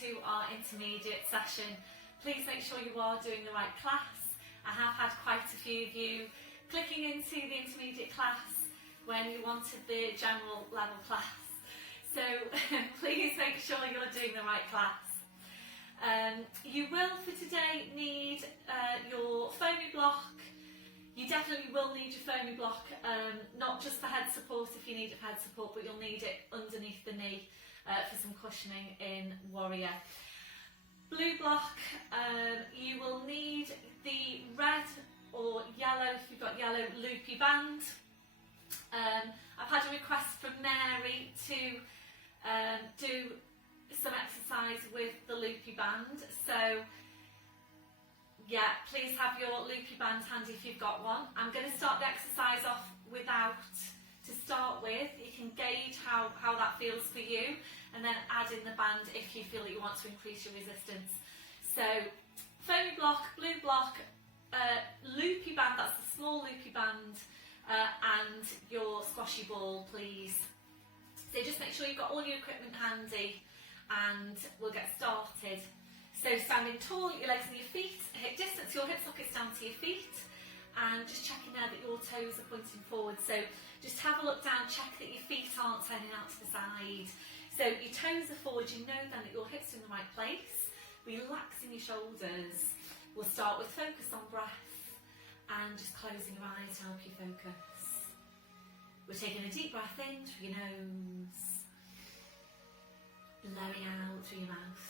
to our intermediate session. Please make sure you are doing the right class. I have had quite a few of you clicking into the intermediate class when you wanted the general level class. So please make sure you're doing the right class. You will for today need your foamy block. You definitely will need your foamy block, not just for head support if you need it for head support, but you'll need it underneath the knee for some cushioning in Warrior. Blue block, you will need the red or yellow, if you've got yellow, loopy band. I've had a request from Mary to do some exercise with the loopy band, so yeah, please have your loopy band handy if you've got one. I'm going to start the exercise off without to start with. You can gauge how that feels for you and then add in the band if you feel that you want to increase your resistance. So foamy block, blue block, loopy band, that's the small loopy band, and your squashy ball, please. So just make sure you've got all your equipment handy and we'll get started. So standing tall, your legs and your feet, hip distance, your hip sockets down to your feet, and just checking there that your toes are pointing forward. So just have a look down, check that your feet aren't turning out to the side. So your toes are forward, you know then that your hips are in the right place. Relaxing your shoulders. We'll start with focus on breath and just closing your eyes to help you focus. We're taking a deep breath in through your nose, blowing out through your mouth.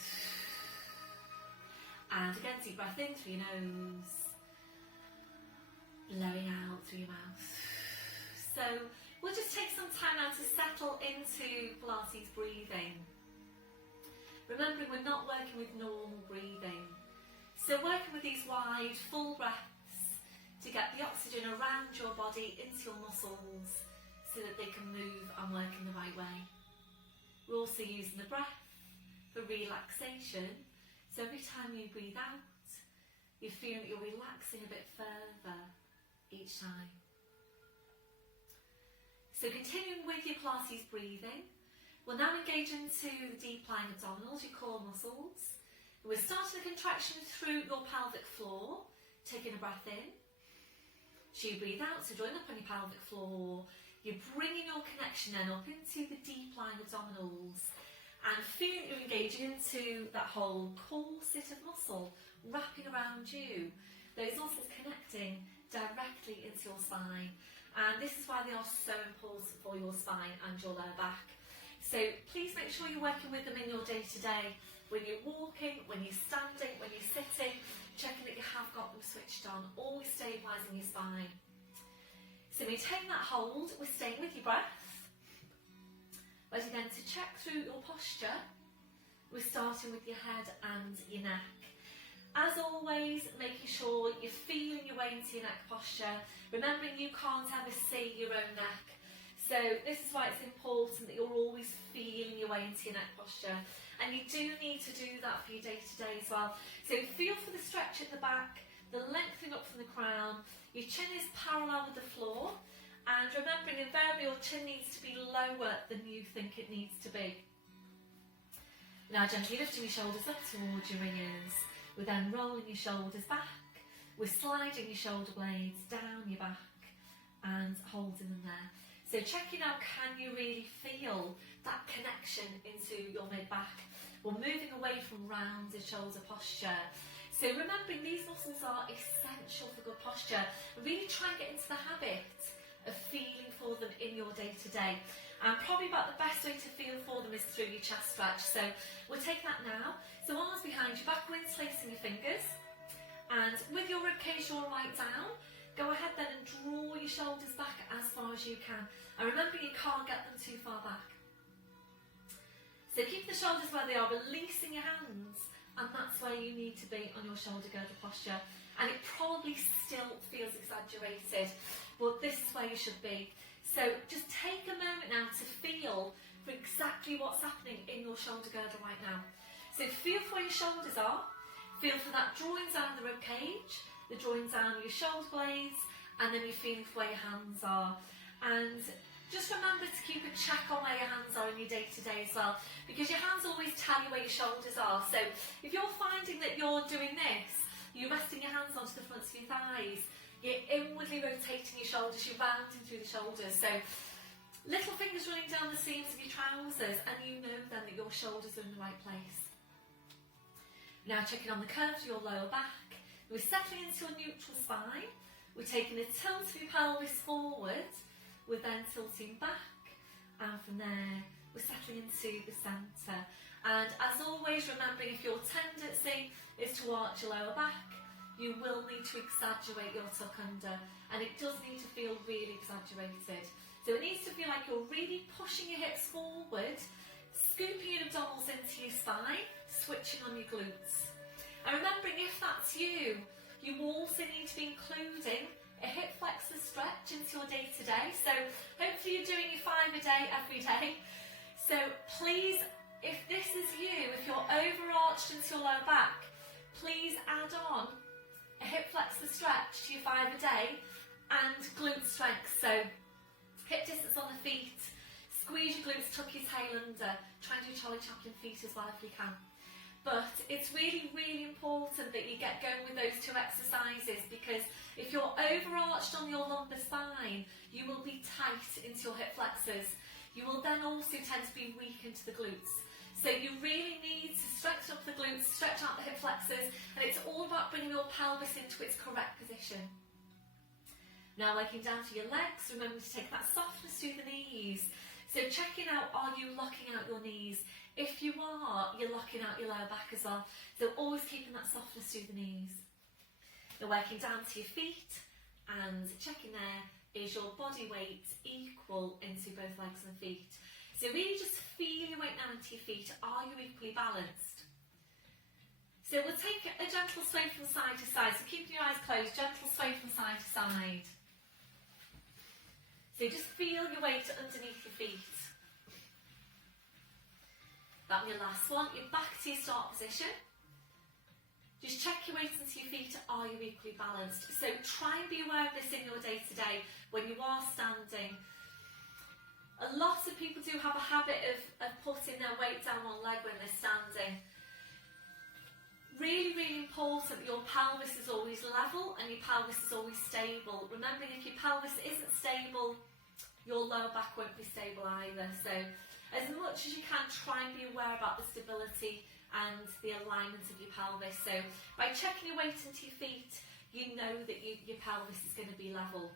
And again, deep breath in through your nose, blowing out through your mouth. So we'll just take some time now to settle into Pilates breathing. Remembering we're not working with normal breathing. So working with these wide, full breaths to get the oxygen around your body into your muscles so that they can move and work in the right way. We're also using the breath for relaxation. So every time you breathe out, you feel that you're relaxing a bit further each time. So continuing with your Pilates breathing, we'll now engage into the deep lying abdominals, your core muscles. We're starting the contraction through your pelvic floor, taking a breath in. So you breathe out, so join up on your pelvic floor. You're bringing your connection then up into the deep lying abdominals. And feeling you're engaging into that whole corset of muscle wrapping around you. Those muscles connecting directly into your spine. And this is why they are so important for your spine and your lower back. So please make sure you're working with them in your day-to-day. When you're walking, when you're standing, when you're sitting, checking that you have got them switched on, always stabilising your spine. So maintain that hold, we're staying with your breath. Ready then to check through your posture. We're starting with your head and your neck. As always, making sure you're feeling your way into your neck posture, remembering you can't ever see your own neck. So this is why it's important that you're always feeling your way into your neck posture. And you do need to do that for your day-to-day as well. So feel for the stretch at the back, the lengthening up from the crown, your chin is parallel with the floor. And remembering invariably your chin needs to be lower than you think it needs to be. Now gently lifting your shoulders up towards your ears. We're then rolling your shoulders back. We're sliding your shoulder blades down your back and holding them there. So checking out, can you really feel that connection into your mid-back? We're moving away from rounded shoulder posture. So remembering these muscles are essential for good posture. Really try and get into the habit of feeling for them in your day-to-day. And probably about the best way to feel for them is through your chest stretch. So we'll take that now. So arms behind you, back interlacing your fingers. And with your ribcage all right down, go ahead then and draw your shoulders back as far as you can. And remember, you can't get them too far back. So keep the shoulders where they are, releasing your hands. And that's where you need to be on your shoulder girdle posture. And it probably still feels exaggerated, but this is where you should be. So just take a moment now to feel for exactly what's happening in your shoulder girdle right now. So feel for where your shoulders are, feel for that drawing down the rib cage, the drawing down your shoulder blades, and then you're feeling for where your hands are. And Just remember to keep a check on where your hands are in your day-to-day as well, because your hands always tell you where your shoulders are. So if you're finding that you're doing this, you're resting your hands onto the fronts of your thighs, you're inwardly rotating your shoulders, you're rounding through the shoulders. So little fingers running down the seams of your trousers, and you know then that your shoulders are in the right place. Now checking on the curve of your lower back. We're settling into your neutral spine. We're taking a tilt of your pelvis forward. We're then tilting back, and from there we're settling into the centre. And as always, remembering if your tendency is to arch your lower back, you will need to exaggerate your tuck under, and it does need to feel really exaggerated. So it needs to feel like you're really pushing your hips forward, scooping your abdominals into your spine, switching on your glutes. And remembering, if that's you, you also need to be including a hip flexor stretch into your day-to-day. So hopefully you're doing your 5 a day every day. So please, if this is you, if you're overarched into your lower back, please add on a hip flexor stretch to your 5 a day and glute strength. So hip distance on the feet, squeeze your glutes, tuck your tail under, try and do Charlie Chaplin feet as well if you can. But it's really, really important that you get going with those 2 exercises, because if you're overarched on your lumbar spine, you will be tight into your hip flexors. You will then also tend to be weak into the glutes. So you really need to stretch up the glutes, stretch out the hip flexors, and it's all about bringing your pelvis into its correct position. Now working down to your legs, remember to take that softness through the knees. So checking out, are you locking out your knees? If you are, you're locking out your lower back as well. So always keeping that softness through the knees. Now working down to your feet and checking there, is your body weight equal into both legs and feet? So really just feel your weight now into your feet. Are you equally balanced? So we'll take a gentle sway from side to side. So keeping your eyes closed, gentle sway from side to side. So just feel your weight underneath your feet. That'll be your last one. You're back to your start position. Just check your weight into your feet. Are you equally balanced? So try and be aware of this in your day-to-day when you are standing. A lot of people do have a habit of putting their weight down one leg when they're standing. Really, really important that your pelvis is always level and your pelvis is always stable. Remembering, if your pelvis isn't stable, your lower back won't be stable either. So as much as you can, try and be aware about the stability and the alignment of your pelvis. So by checking your weight into your feet, you know that your pelvis is going to be level.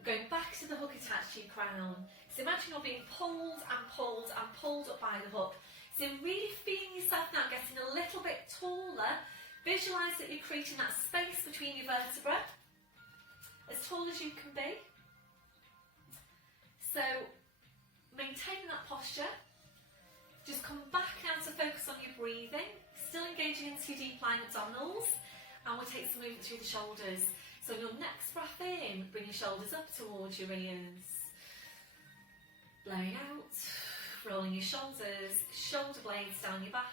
We're going back to the hook attached to your crown. So imagine you're being pulled and pulled and pulled up by the hook. So really feeling yourself now getting a little bit taller. Visualise that you're creating that space between your vertebrae, as tall as you can be. So maintaining that posture. Just come back now to focus on your breathing, still engaging into your deep lying abdominals, and we'll take some movement through the shoulders. So on your next breath in, bring your shoulders up towards your ears. Blowing out, rolling your shoulders, shoulder blades down your back,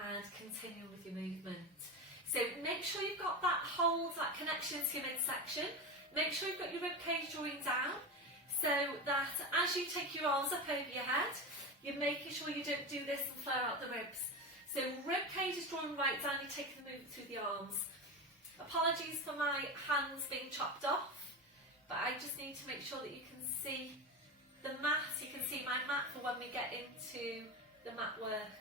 and continue with your movement. So make sure you've got that hold, that connection to your midsection. Make sure you've got your ribcage drawing down, so that as you take your arms up over your head, you're making sure you don't do this and flare out the ribs. So ribcage is drawn right down, you're taking the movement through the arms. Apologies for my hands being chopped off, but I just need to make sure that you can see the mat. You can see my mat for when we get into the mat work.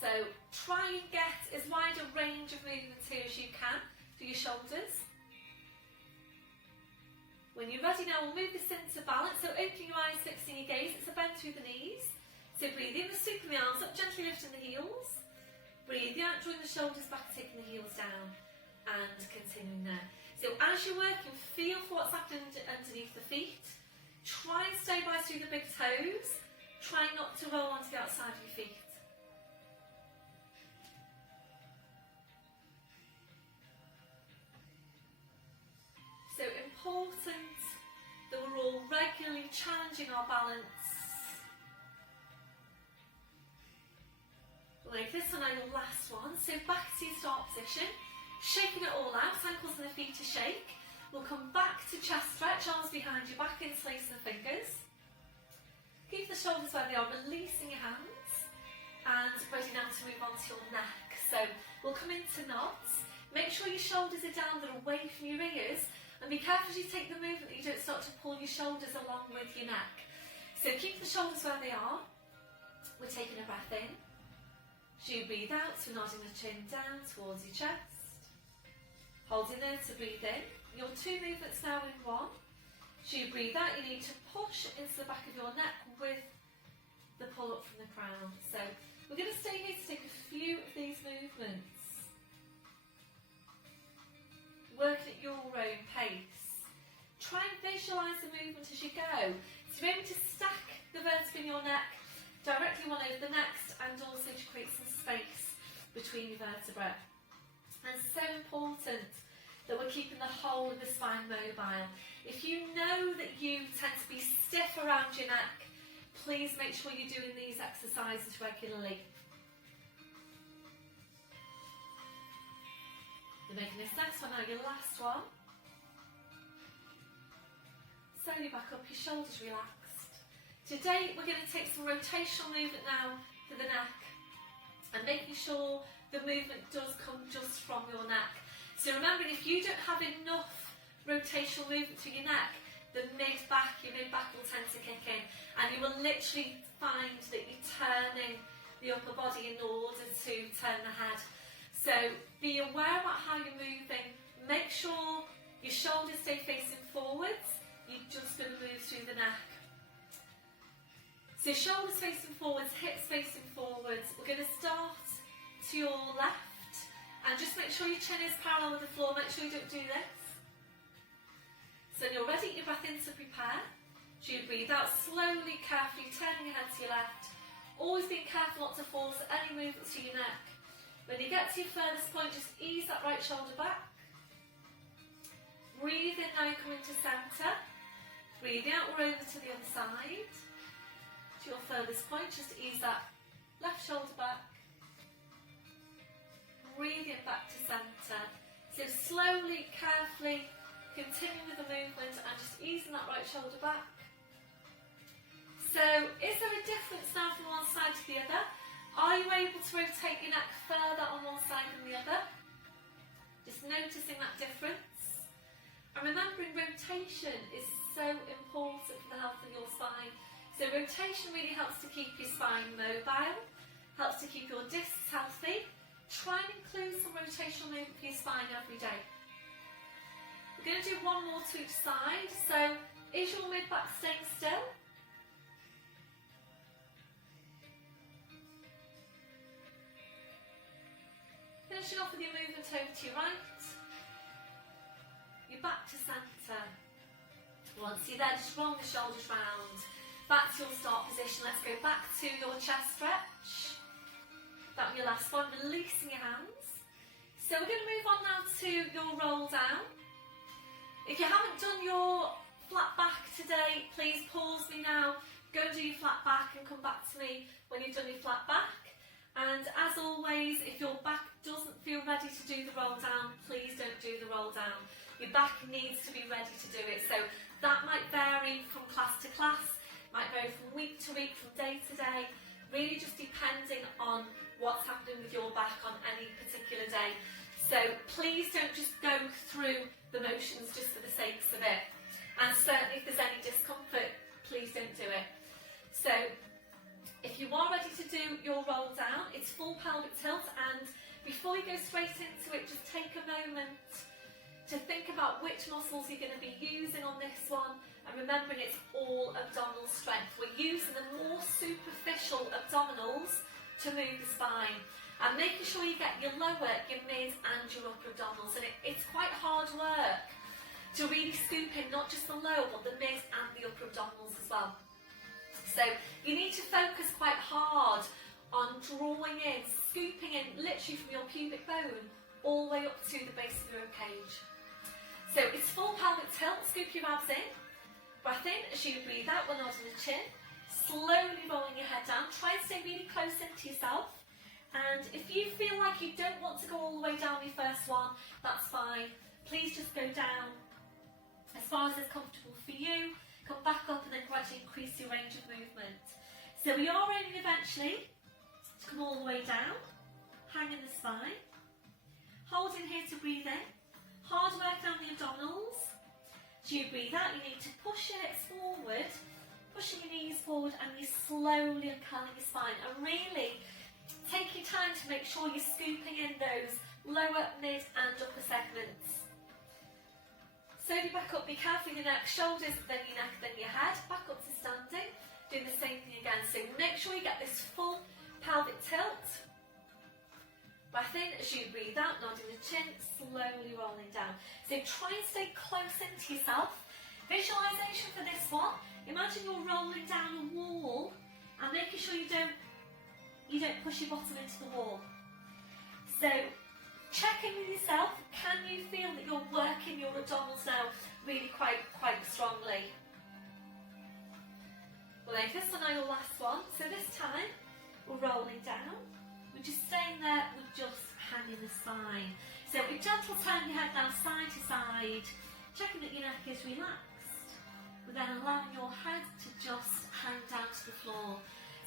So try and get as wide a range of movement here as you can for your shoulders. When you're ready now, we'll move this into balance. So open your eyes, fixing your gaze. It's a bend through the knees. So breathe in, sweeping the arms up, gently lifting the heels. Breathe out, drawing the shoulders back, taking the heels down, and continuing there. So as you're working, feel for what's happening underneath the feet. Try and stabilise through the big toes. Try not to roll onto the outside of your feet. So important that we're all regularly challenging our balance. Like this one, your last one. So back to your start position, shaking it all out, ankles and the feet to shake. We'll come back to chest stretch, arms behind your back, interlacing the fingers. Keep the shoulders where they are, releasing your hands, and ready now to move on to your neck. So we'll come into knots. Make sure your shoulders are down, they're away from your ears, and be careful as you take the movement that you don't start to pull your shoulders along with your neck. So keep the shoulders where they are. We're taking a breath in. As you breathe out, so nodding the chin down towards your chest. Holding there to breathe in. Your two movements now in one. As you breathe out, you need to push into the back of your neck with the pull up from the crown. So we're going to stay here to take a few of these movements. Working at your own pace. Try and visualise the movement as you go. So you're able to stack the vertebrae in your neck directly one over the next, and also to create some space between your vertebrae. And so important that we're keeping the whole of the spine mobile. If you know that you tend to be stiff around your neck, please make sure you're doing these exercises regularly. You're making this next one now your last one. Slowly back up, your shoulders relaxed. Today we're going to take some rotational movement now for the neck, and making sure the movement does come just from your neck. So remember, if you don't have enough rotational movement to your neck, your mid-back will tend to kick in, and you will literally find that you're turning the upper body in order to turn the head. So be aware about how you're moving. Make sure your shoulders stay facing forwards. You're just going to move through the neck. So shoulders facing forwards, hips facing forwards. We're going to start to your left, and just make sure your chin is parallel with the floor. Make sure you don't do this. So when you're ready, your breath in to prepare. So you breathe out slowly, carefully, turning your head to your left. Always being careful not to force any movement to your neck. When you get to your furthest point, just ease that right shoulder back. Breathe in now, you're coming to centre. Breathing out, we're over to the other side. To your furthest point, just ease that left shoulder back. Breathing back to centre. So slowly, carefully, continue with the movement and just easing that right shoulder back. So, is there a difference now from one side to the other? Are you able to rotate your neck further on one side than the other? Just noticing that difference. And remembering, rotation is so important for the health of your spine. So rotation really helps to keep your spine mobile, helps to keep your discs healthy. Try and include some rotational movement for your spine every day. We're going to do one more to each side. So is your mid-back staying still? Finishing off with your movement over to your right. You're back to centre. Once you're there, just roll the shoulders round. Back to your start position. Let's go back to your chest stretch. That'll be your last one, releasing your hands. So we're going to move on now to your roll down. If you haven't done your flat back today, please pause me now. Go and do your flat back and come back to me when you've done your flat back. And as always, if your back doesn't feel ready to do the roll down, please don't do the roll down. Your back needs to be ready to do it. So that might vary from class to class, might vary from week to week, from day to day, really just depending on what's happening with your back on any particular day. So please don't just go through the motions just for the sakes of it. And certainly if there's any discomfort, please don't do it. So if you are ready to do your roll down, it's full pelvic tilt, and before you go straight into it, just take a moment to think about which muscles you're going to be using on this one, and remembering it's all abdominal strength. We're using the more superficial abdominals to move the spine, and making sure you get your lower, your mid and your upper abdominals. And it's quite hard work to really scoop in not just the lower but the mid and the upper abdominals as well. So you need to focus quite hard on drawing in, scooping in literally from your pubic bone all the way up to the base of your rib cage. So it's full pelvic tilt, scoop your abs in, breath in as you breathe out, one nod on the chin, slowly rolling your head down, try and stay really close into yourself. And if you feel like you don't want to go all the way down your first one, that's fine. Please just go down as far as is comfortable for you. Come back up and then gradually increase your range of movement. So we are aiming eventually to come all the way down, hang in the spine, hold in here to breathe in, hard work down the abdominals. As you breathe out, you need to push your hips forward, pushing your knees forward, and you slowly uncurling your spine. And really take your time to make sure you're scooping in those lower, mid and upper segments. Slowly back up, be careful with your neck, shoulders, then your neck, then your head. Back up to standing, doing the same thing again. So make sure you get this full pelvic tilt. Breath in as you breathe out, nodding the chin, slowly rolling down. So try and stay close into yourself. Visualisation for this one. Imagine you're rolling down a wall and making sure you don't push your bottom into the wall. So check in with yourself. Can you feel that you're working your abdominals now really quite strongly? Well, if this one now your last one. So this time we're rolling down. We're just staying there, we're just hanging the spine. So with gentle turn your head now side to side, checking that your neck is relaxed. We're then allowing your head to just hang down to the floor.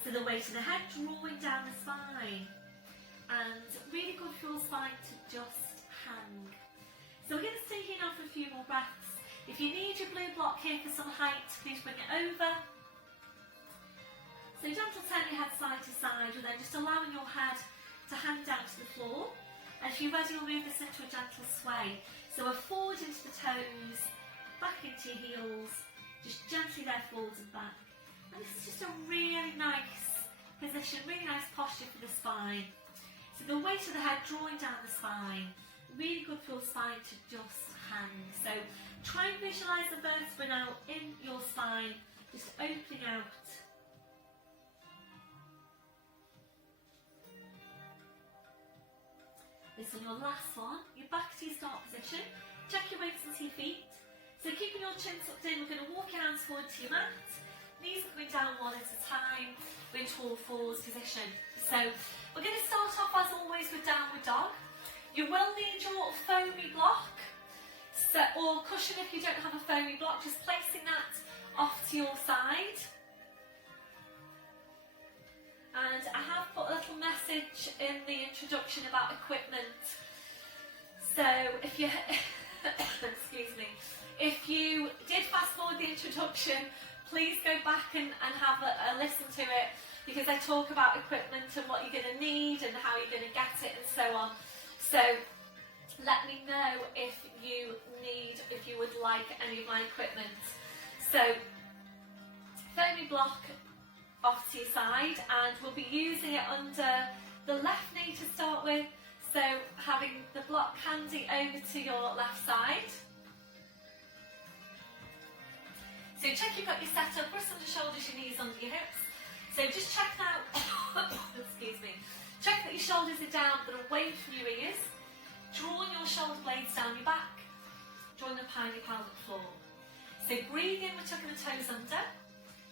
So the weight of the head drawing down the spine. And really good for your spine to just hang. So we're going to stay here now for a few more breaths. If you need your blue block here for some height, please bring it over. So gentle turn your head side to side, and then just allowing your head to hang down to the floor. And if you're ready, we'll move this into a gentle sway. So we're forward into the toes, back into your heels, just gently there forwards and back. And this is just a really nice position, really nice posture for the spine. So the weight of the head drawing down the spine, really good for your spine to just hang. So try and visualise the vertebra now in your spine, just opening out. This is your last one. You're back to your start position. Check your weights into your feet. So keeping your chin tucked in, we're going to walk your hands forward to your mat. Knees are coming down one at a time. We're into all fours position. So we're going to start off as always with downward dog. You will need your foamy block, or cushion if you don't have a foamy block, just placing that off to your side. And I have put a little message in the introduction about equipment. So if you, excuse me, if you did fast forward the introduction, please go back and have a listen to it, because I talk about equipment and what you're going to need and how you're going to get it and so on. So let me know if you would like any of my equipment. So foamy block off to your side, and we'll be using it under the left knee to start with, so having the block handy over to your left side. So check you've got your setup, wrists under shoulders, your knees under your hips. So just check now, excuse me, check that your shoulders are down but away from your ears, drawing your shoulder blades down your back, drawing up behind your pelvic floor. So breathe in, we're tucking the toes under.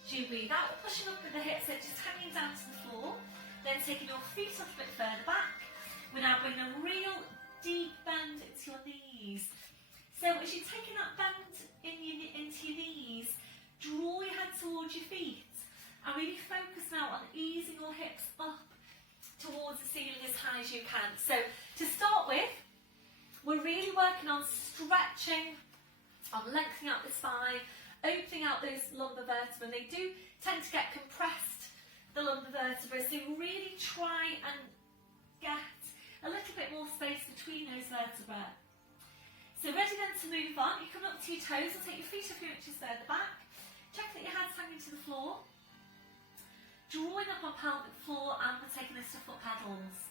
As you breathe out, we're pushing up with the hips, so just hanging down to the floor, then taking your feet a little bit further back. We're now bringing a real deep bend into your knees. So as you're taking that bend into your knees, draw your head towards your feet and really focus now on easing your hips up towards the ceiling as high as you can. So to start with, we're really working on stretching, on lengthening out the spine, opening out those lumbar vertebrae. They do tend to get compressed, the lumbar vertebrae, so really try and get a little bit more space between those vertebrae. So ready then to move on, you come up to your toes, and take your feet a few inches further back, check that your head's hanging to the floor, drawing up on pelvic floor, and we're taking this to foot pedals.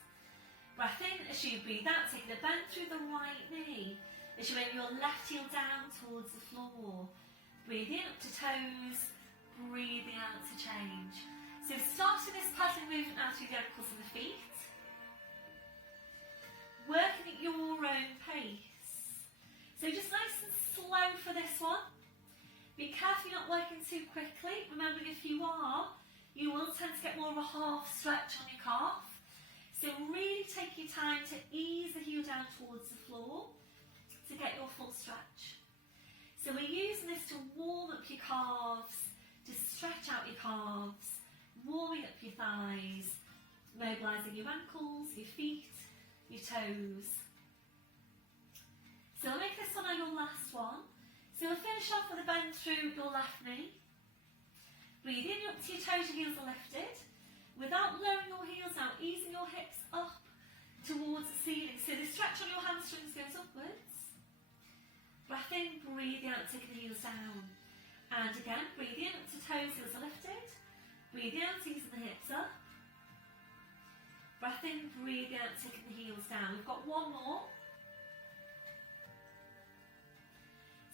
Breath in as you breathe out, taking a bend through the right knee, as you bring your left heel down towards the floor. Breathing in up to toes, breathing out to change. So starting this paddling movement now through the ankles and the feet. Working at your own pace. So just nice and slow for this one. Be careful you're not working too quickly. Remember, if you are, you will tend to get more of a half stretch on your calf. So really take your time to ease the heel down towards the floor to get your full stretch. So we're using this to warm up your calves, to stretch out your calves, warming up your thighs, mobilising your ankles, your feet, your toes. So we'll make this one our last one. So we'll finish off with a bend through your left knee. Breathe in up to your toes, your heels are lifted. Without lowering your heels now, easing your hips up towards the ceiling. So the stretch on your hamstrings goes upwards. Breath in, breathe out, taking the heels down. And again, breathe in up to toes, heels are lifted. Breathe out, easing the hips up. Breath in, breathe out, taking the heels down. We've got one more.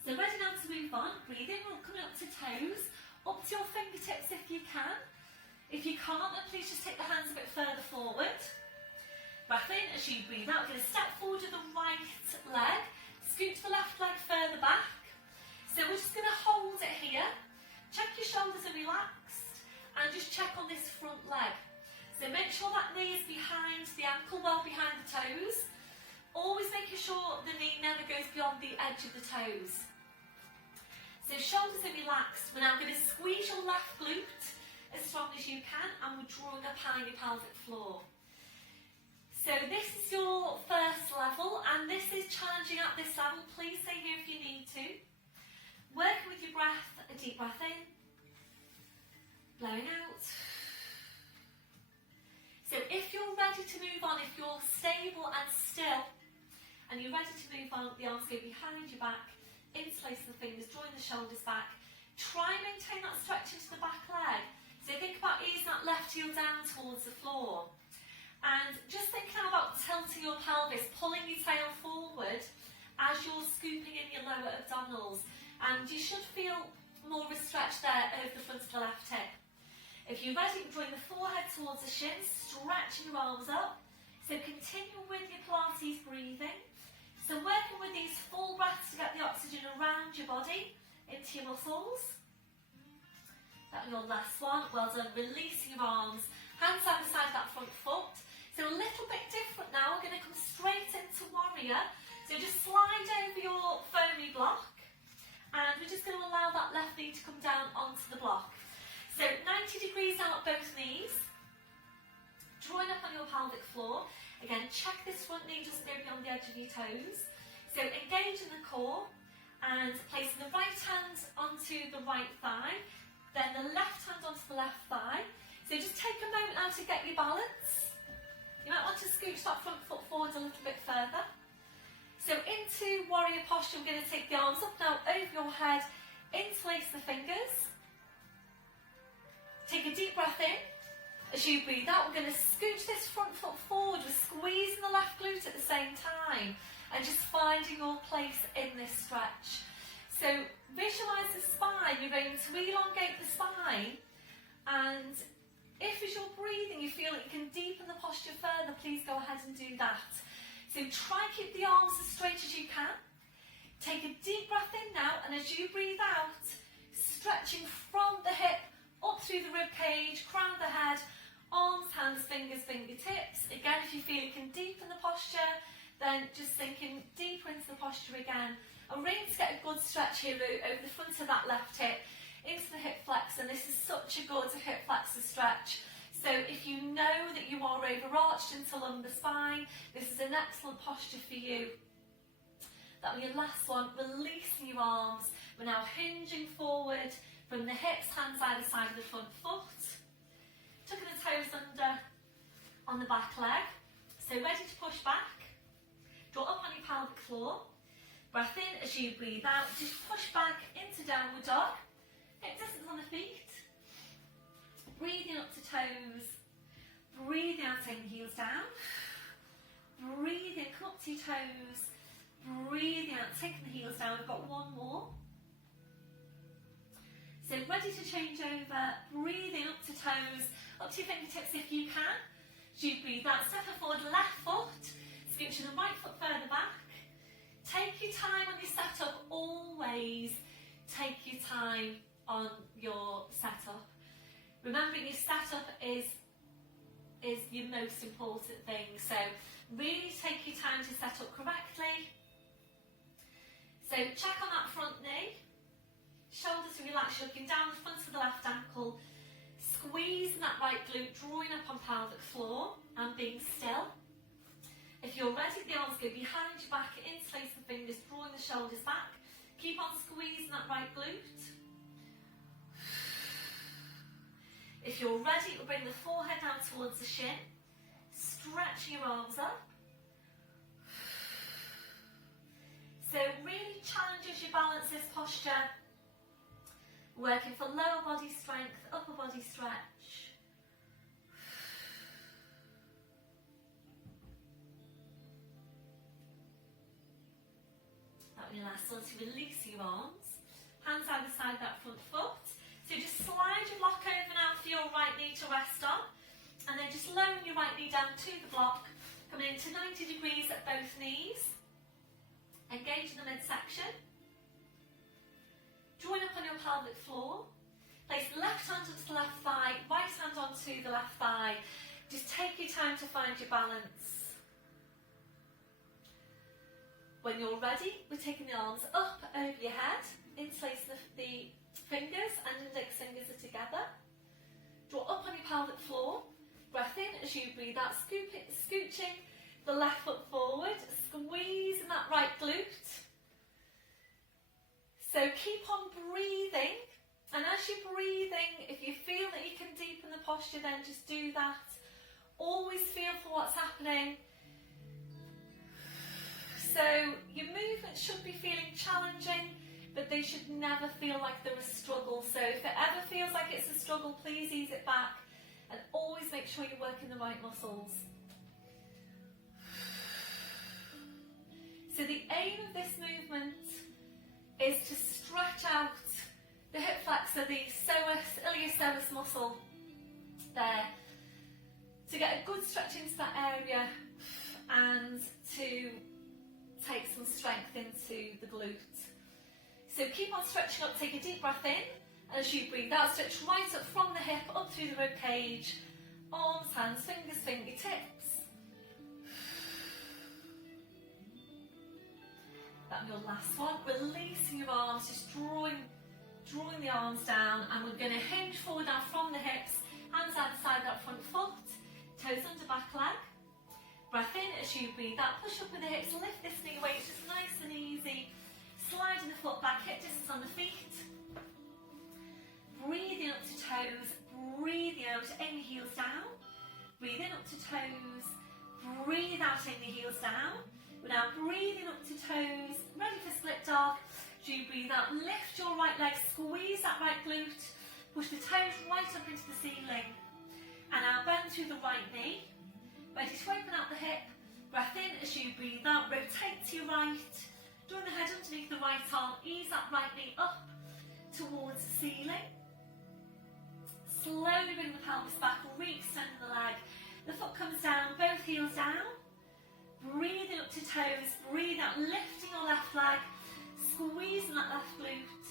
So ready now to move on. Breathe in, we're coming up to toes, up to your fingertips if you can. If you can't, then please just take the hands a bit further forward. Breath in as you breathe out. We're going to step forward with the right leg. Scoot the left leg further back. So we're just going to hold it here. Check your shoulders are relaxed. And just check on this front leg. So make sure that knee is behind the ankle, well behind the toes. Always making sure the knee never goes beyond the edge of the toes. So shoulders are relaxed. We're now going to squeeze your left glute as strong as you can, and we're drawing up behind your pelvic floor. So this is your first level, and this is challenging at this level. Please stay here if you need to. Working with your breath, a deep breath in, blowing out. So if you're ready to move on, if you're stable and still, and you're ready to move on, the arms go behind your back, interlacing the fingers, drawing the shoulders back. Try and maintain that stretch into the back leg. So think about easing that left heel down towards the floor. And just think now about tilting your pelvis, pulling your tail forward as you're scooping in your lower abdominals. And you should feel more of a stretch there over the front of the left hip. If you're ready, drawing the forehead towards the shins, stretching your arms up. So continue with your Pilates breathing. So working with these full breaths to get the oxygen around your body, into your muscles. That was your last one. Well done. Releasing your arms, hands either side of that front foot. So a little bit different now. We're going to come straight into warrior. So just slide over your foamy block. And we're just going to allow that left knee to come down onto the block. So 90 degrees down at both knees. Drawing up on your pelvic floor. Again, check this front knee doesn't go beyond the edge of your toes. So engage in the core and placing the right hand onto the right thigh, then the left hand onto the left thigh. So just take a moment now to get your balance. You might want to scooch that front foot forward a little bit further. So into warrior posture, we're going to take the arms up now over your head, interlace the fingers. Take a deep breath in. As you breathe out, we're going to scooch this front foot forward. We're squeezing the left glute at the same time and just finding your place in this stretch. So visualise the spine. You're going to elongate the spine, and if as you're breathing you feel that you can deepen the posture further, please go ahead and do that. So try and keep the arms as straight as you can. Take a deep breath in now, and as you breathe out, stretching from the hip up through the rib cage, crown of the head, arms, hands, fingers, fingertips. Again, if you feel you can deepen the posture, then just sinking deeper into the posture again. And really to get a good stretch here over the front of that left hip, into the hip flexor. And this is such a good hip flexor stretch. So if you know that you are overarched into lumbar spine, this is an excellent posture for you. That will be your last one. Releasing your arms. We're now hinging forward from the hips, hands either side of the front foot. Tucking the toes under on the back leg. So ready to push back. Draw up on your pelvic floor. Breath in as you breathe out. Just push back into downward dog. Hip distance on the feet. Breathing up to toes. Breathing out, taking the heels down. Breathing, come up to your toes. Breathing out, taking the heels down. We've got one more. So ready to change over. Breathing up to toes. Up to your fingertips if you can. As you breathe out, step forward, left foot. Scooching the right foot further back. Take your time on your setup, always take your time on your setup. Remembering your setup is your most important thing, so really take your time to set up correctly. So check on that front knee. Shoulders relaxed, looking down the front of the left ankle. Squeezing that right glute, drawing up on pelvic floor and being still. If you're ready, the arms go behind your back, interlace the fingers, drawing the shoulders back. Keep on squeezing that right glute. If you're ready, we'll bring the forehead down towards the shin. Stretching your arms up. So really challenges your balance, this posture. Working for lower body strength, upper body stretch. That will be the last one, to release your arms. Hands either side of that front foot. So just slide your block over now for your right knee to rest on. And then just lowering your right knee down to the block. Coming into 90 degrees at both knees. Engage in the midsection. Join up on your pelvic floor. Place the left hand onto the left thigh, right hand onto the left thigh. Just take your time to find your balance. When you're ready, we're taking the arms up over your head. Interlace the fingers and index fingers are together. Draw up on your pelvic floor. Breath in as you breathe out, scooching the left foot forward, squeezing that right glute. So keep on breathing, and as you're breathing, if you feel that you can deepen the posture, then just do that. Always feel for what's happening. So your movements should be feeling challenging, but they should never feel like they're a struggle. So if it ever feels like it's a struggle, please ease it back, and always make sure you're working the right muscles. So the aim of this movement is to stretch out the hip flexor, the iliopsoas muscle there, to get a good stretch into that area and to take some strength into the glute. So keep on stretching up, take a deep breath in, and as you breathe out, stretch right up from the hip, up through the rib cage, arms, hands, fingers, fingertips. That'll be your last one. Releasing your arms, just drawing the arms down, and we're going to hinge forward now from the hips, hands outside that front foot, toes under back leg. Breath in as you breathe out, push up with the hips, lift this knee weight, just nice and easy. Sliding the foot back, hip distance on the feet. Breathing up to toes, breathing out, aim your heels down. Breathe in up to toes, breathe out, aim the heels down. We're now breathing up to toes, ready for split dog. As you breathe out, lift your right leg, squeeze that right glute, push the toes right up into the ceiling. And now bend through the right knee, ready to open out the hip. Breath in as you breathe out, rotate to your right, drawing the head underneath the right arm, ease that right knee up towards the ceiling. Slowly bring the pelvis back, re-extend the leg. The foot comes down, both heels down. Breathing up to toes, breathe out, lifting your left leg, squeezing that left glute.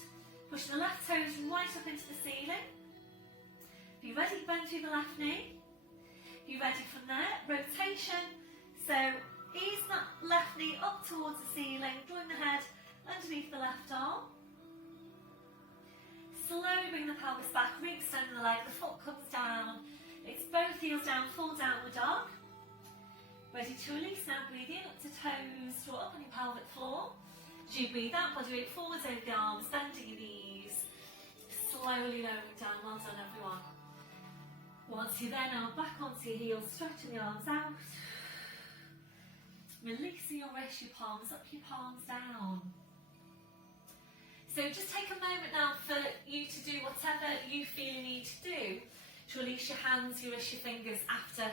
Push the left toes right up into the ceiling. If you're ready, bend through the left knee. If you're ready from there, rotation. So ease that left knee up towards the ceiling, drawing the head underneath the left arm. Slowly bring the pelvis back, re-extend the leg, the foot comes down. It's both heels down, full downward dog. Ready to release now, breathe in up to toes, draw up on your pelvic floor. As you breathe out, body weight forwards over the arms, bending your knees. Slowly lowering down, well done everyone. Once you're there now, back onto your heels, stretching the arms out. Releasing your wrists, your palms up, your palms down. So just take a moment now for you to do whatever you feel you need to do to release your hands, your wrists, your fingers after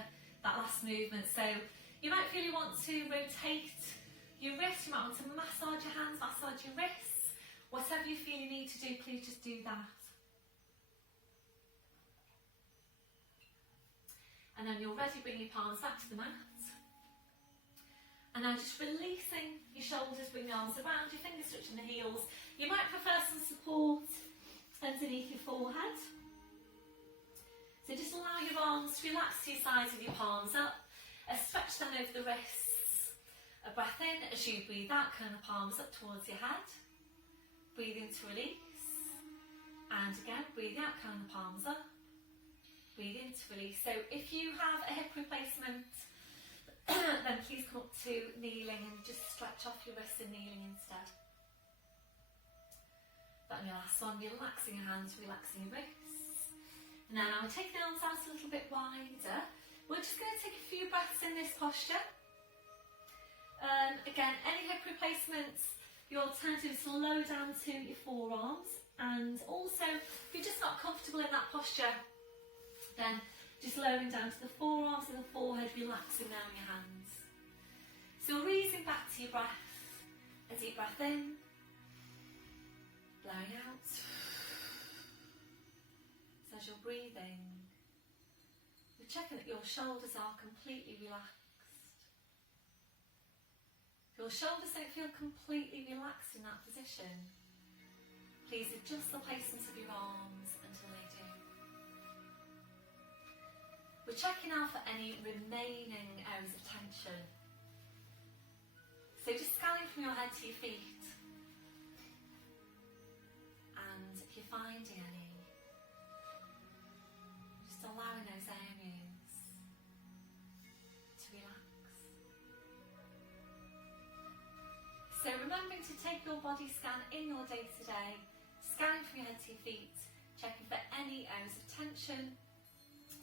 that last movement. So you might feel you want to rotate your wrists, you might want to massage your hands, massage your wrists. Whatever you feel you need to do, please just do that. And then you're ready, bring your palms back to the mat. And now just releasing your shoulders, bring the arms around, your fingers touching the heels. You might prefer some support underneath your forehead. So just allow your arms to relax to your sides with your palms up. Stretch them over the wrists, A breath in as you breathe out, curling the palms up towards your head. Breathe in to release. And again, breathe out, curling the palms up. Breathe in to release. So if you have a hip replacement, then please come up to kneeling and just stretch off your wrists and kneeling instead. Then your last one, relaxing your hands, relaxing your wrists. Now we'll take the arms out a little bit wider. We're just going to take a few breaths in this posture. Again, any hip replacements, your alternative is to lower down to your forearms, and also if you're just not comfortable in that posture, then just lowering down to the forearms and the forehead, relaxing down your hands. So we're easing back to your breath. A deep breath in, blowing out. So as you're breathing, you're checking that your shoulders are completely relaxed. If your shoulders don't feel completely relaxed in that position, please adjust the placement of your arms until they do. We're checking out for any remaining areas of tension. So just scanning from your head to your feet. And if you're finding any, just allowing those areas to relax. So remembering to take your body scan in your day-to-day, scanning from your head to your feet, checking for any areas of tension.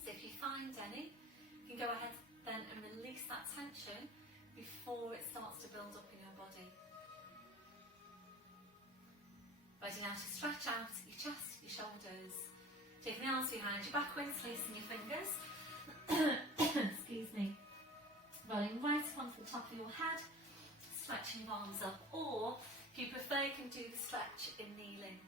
So if you find any, you can go ahead then and release that tension before it starts to build up in your body. Ready now to stretch out your chest, your shoulders. Taking the arms behind your back, interlacing your fingers. Excuse me. Rolling right onto the top of your head, stretching your arms up, or if you prefer, you can do the stretch in kneeling.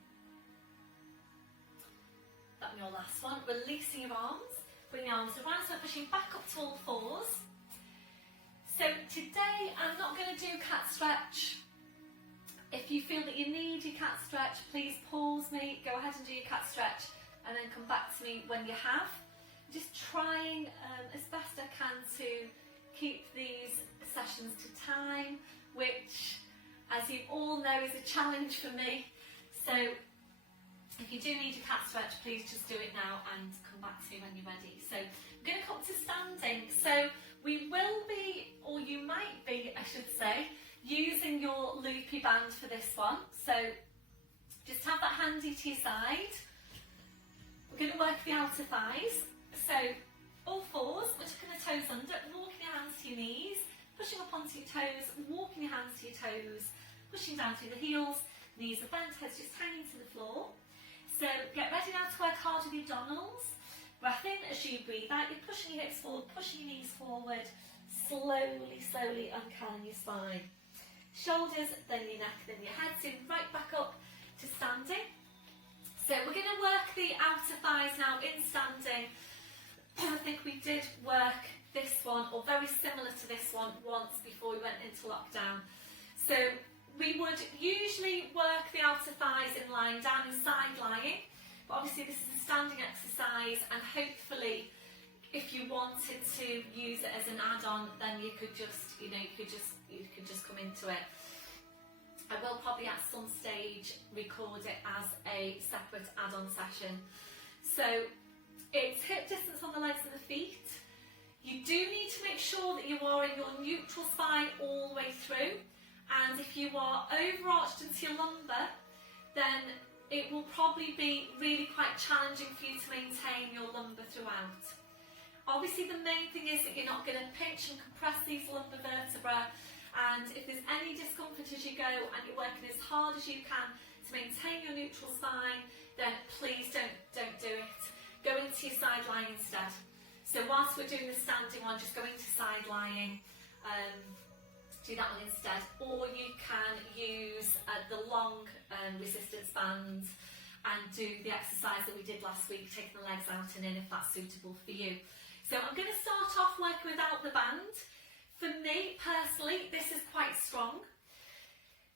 That's your last one. Releasing your arms, bring your arms around, so pushing back up to all fours. So today I'm not going to do cat stretch. If you feel that you need your cat stretch, please pause me, go ahead and do your cat stretch, and then come back to me when you have. Just trying as best I can to keep these sessions to time, which, as you all know, is a challenge for me. So if you do need a cat stretch, please just do it now and come back to me when you're ready. So I'm going to come to standing. So we will be, or you might be, I should say, using your loopy band for this one. So just have that handy to your side. We're going to work the outer thighs. So all fours, we're tucking the toes under, walking your hands to your knees, pushing up onto your toes, walking your hands to your toes, pushing down through the heels, knees are bent, heads just hanging to the floor. So get ready now to work hard with your abdominals. Breath in as you breathe out, you're pushing your hips forward, pushing your knees forward, slowly uncurling your spine. Shoulders, then your neck, then your head, so right back up to standing. So we're going to work the outer thighs now in standing. I think we did work this one, or very similar to this one, once before we went into lockdown. So we would usually work the outer thighs in lying down and side lying, but obviously this is a standing exercise, and hopefully if you wanted to use it as an add-on, then you could just, you could just come into it. I will probably at some stage record it as a separate add-on session. So it's hip distance on the legs and the feet. You do need to make sure that you are in your neutral spine all the way through, and if you are overarched into your lumbar, then it will probably be really quite challenging for you to maintain your lumbar throughout. Obviously the main thing is that you're not going to pinch and compress these lumbar vertebrae, and if there's any discomfort as you go and you're working as hard as you can to maintain your neutral spine, then please don't do it. Go into your side lying instead. So whilst we're doing the standing one, just go into side lying, do that one instead. Or you can use the long resistance band and do the exercise that we did last week, taking the legs out and in, if that's suitable for you. So I'm going to start off working without the band. For me personally, this is quite strong.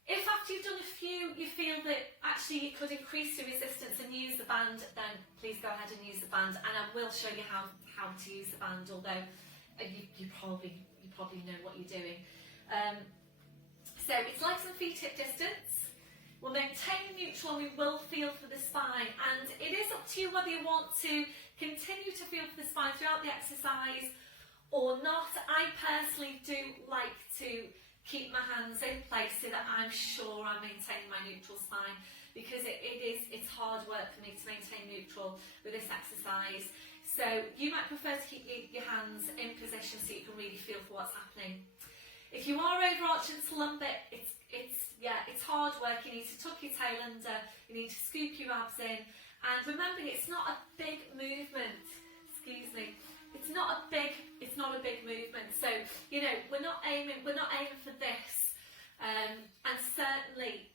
If after you've done a few you feel that actually you could increase your resistance and use the band, then please go ahead and use the band, and I will show you how to use the band, although you probably know what you're doing. So it's legs and feet hip distance. We'll maintain neutral, we will feel for the spine, and it is up to you whether you want to continue to feel for the spine throughout the exercise or not. I personally do like to keep my hands in place so that I'm sure I'm maintaining my neutral spine, because it's hard work for me to maintain neutral with this exercise. So you might prefer to keep your hands in position so you can really feel for what's happening. If you are overarching to lumbar, it's hard work. You need to tuck your tail under, you need to scoop your abs in, and remember, it's not a big movement. Excuse me. It's not a big movement. So we're not aiming for this, and certainly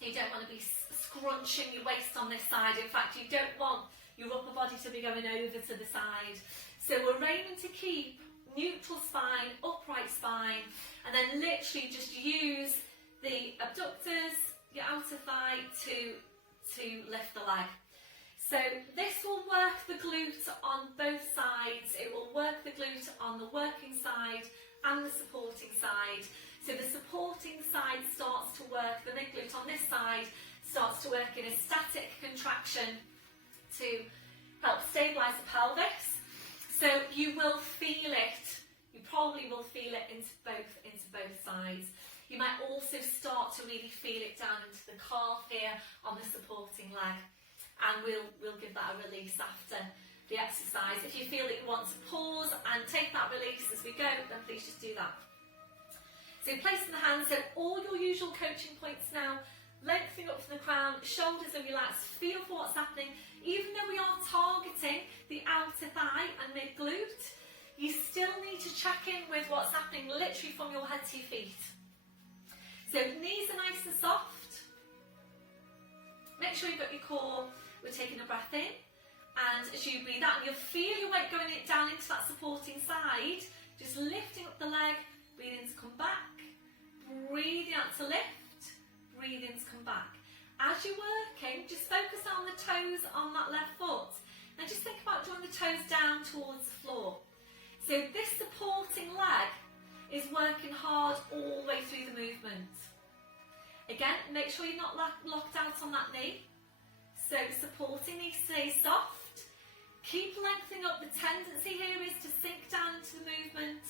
you don't want to be scrunching your waist on this side. In fact, you don't want your upper body to be going over to the side. So we're aiming to keep neutral spine, upright spine, and then literally just use the abductors, your outer thigh to lift the leg. So this will work the glute on both sides. It will work the glute on the working side and the supporting side. So the supporting side starts to work, the mid glute on this side starts to work in a static contraction to help stabilise the pelvis. So you will feel it. You probably will feel it into both sides. You might also start to really feel it down into the calf here on the supporting leg, and we'll give that a release after the exercise. If you feel that you want to pause and take that release as we go, then please just do that. So placing the hands in all your usual coaching points now, lengthening up from the crown, shoulders are relaxed, feel for what's happening. Even though we are targeting the outer thigh and mid glute, you still need to check in with what's happening literally from your head to your feet. So knees are nice and soft. Make sure you've got your core. We're taking a breath in, and as you breathe out, you'll feel your weight going down into that supporting side, just lifting up the leg, breathe in to come back, breathing out to lift, breathe in to come back. As you're working, just focus on the toes on that left foot, and just think about drawing the toes down towards the floor. So this supporting leg is working hard all the way through the movement. Again, make sure you're not locked out on that knee. So supporting knee stays soft. Keep lengthening up. The tendency here is to sink down into the movement.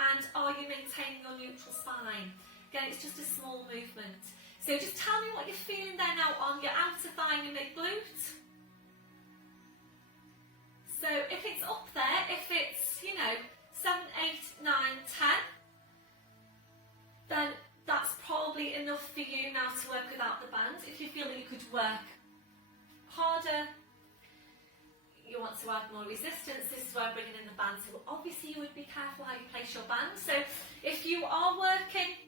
And are you maintaining your neutral spine? Again, it's just a small movement. So just tell me what you're feeling there now on your outer thigh and your mid glute. So if it's up there, if it's, 7, 8, 9, 10, then that's probably enough for you now to work without the band. If you feel that you could work harder, you want to add more resistance, this is where bringing in the band. So obviously you would be careful how you place your band. So if you are working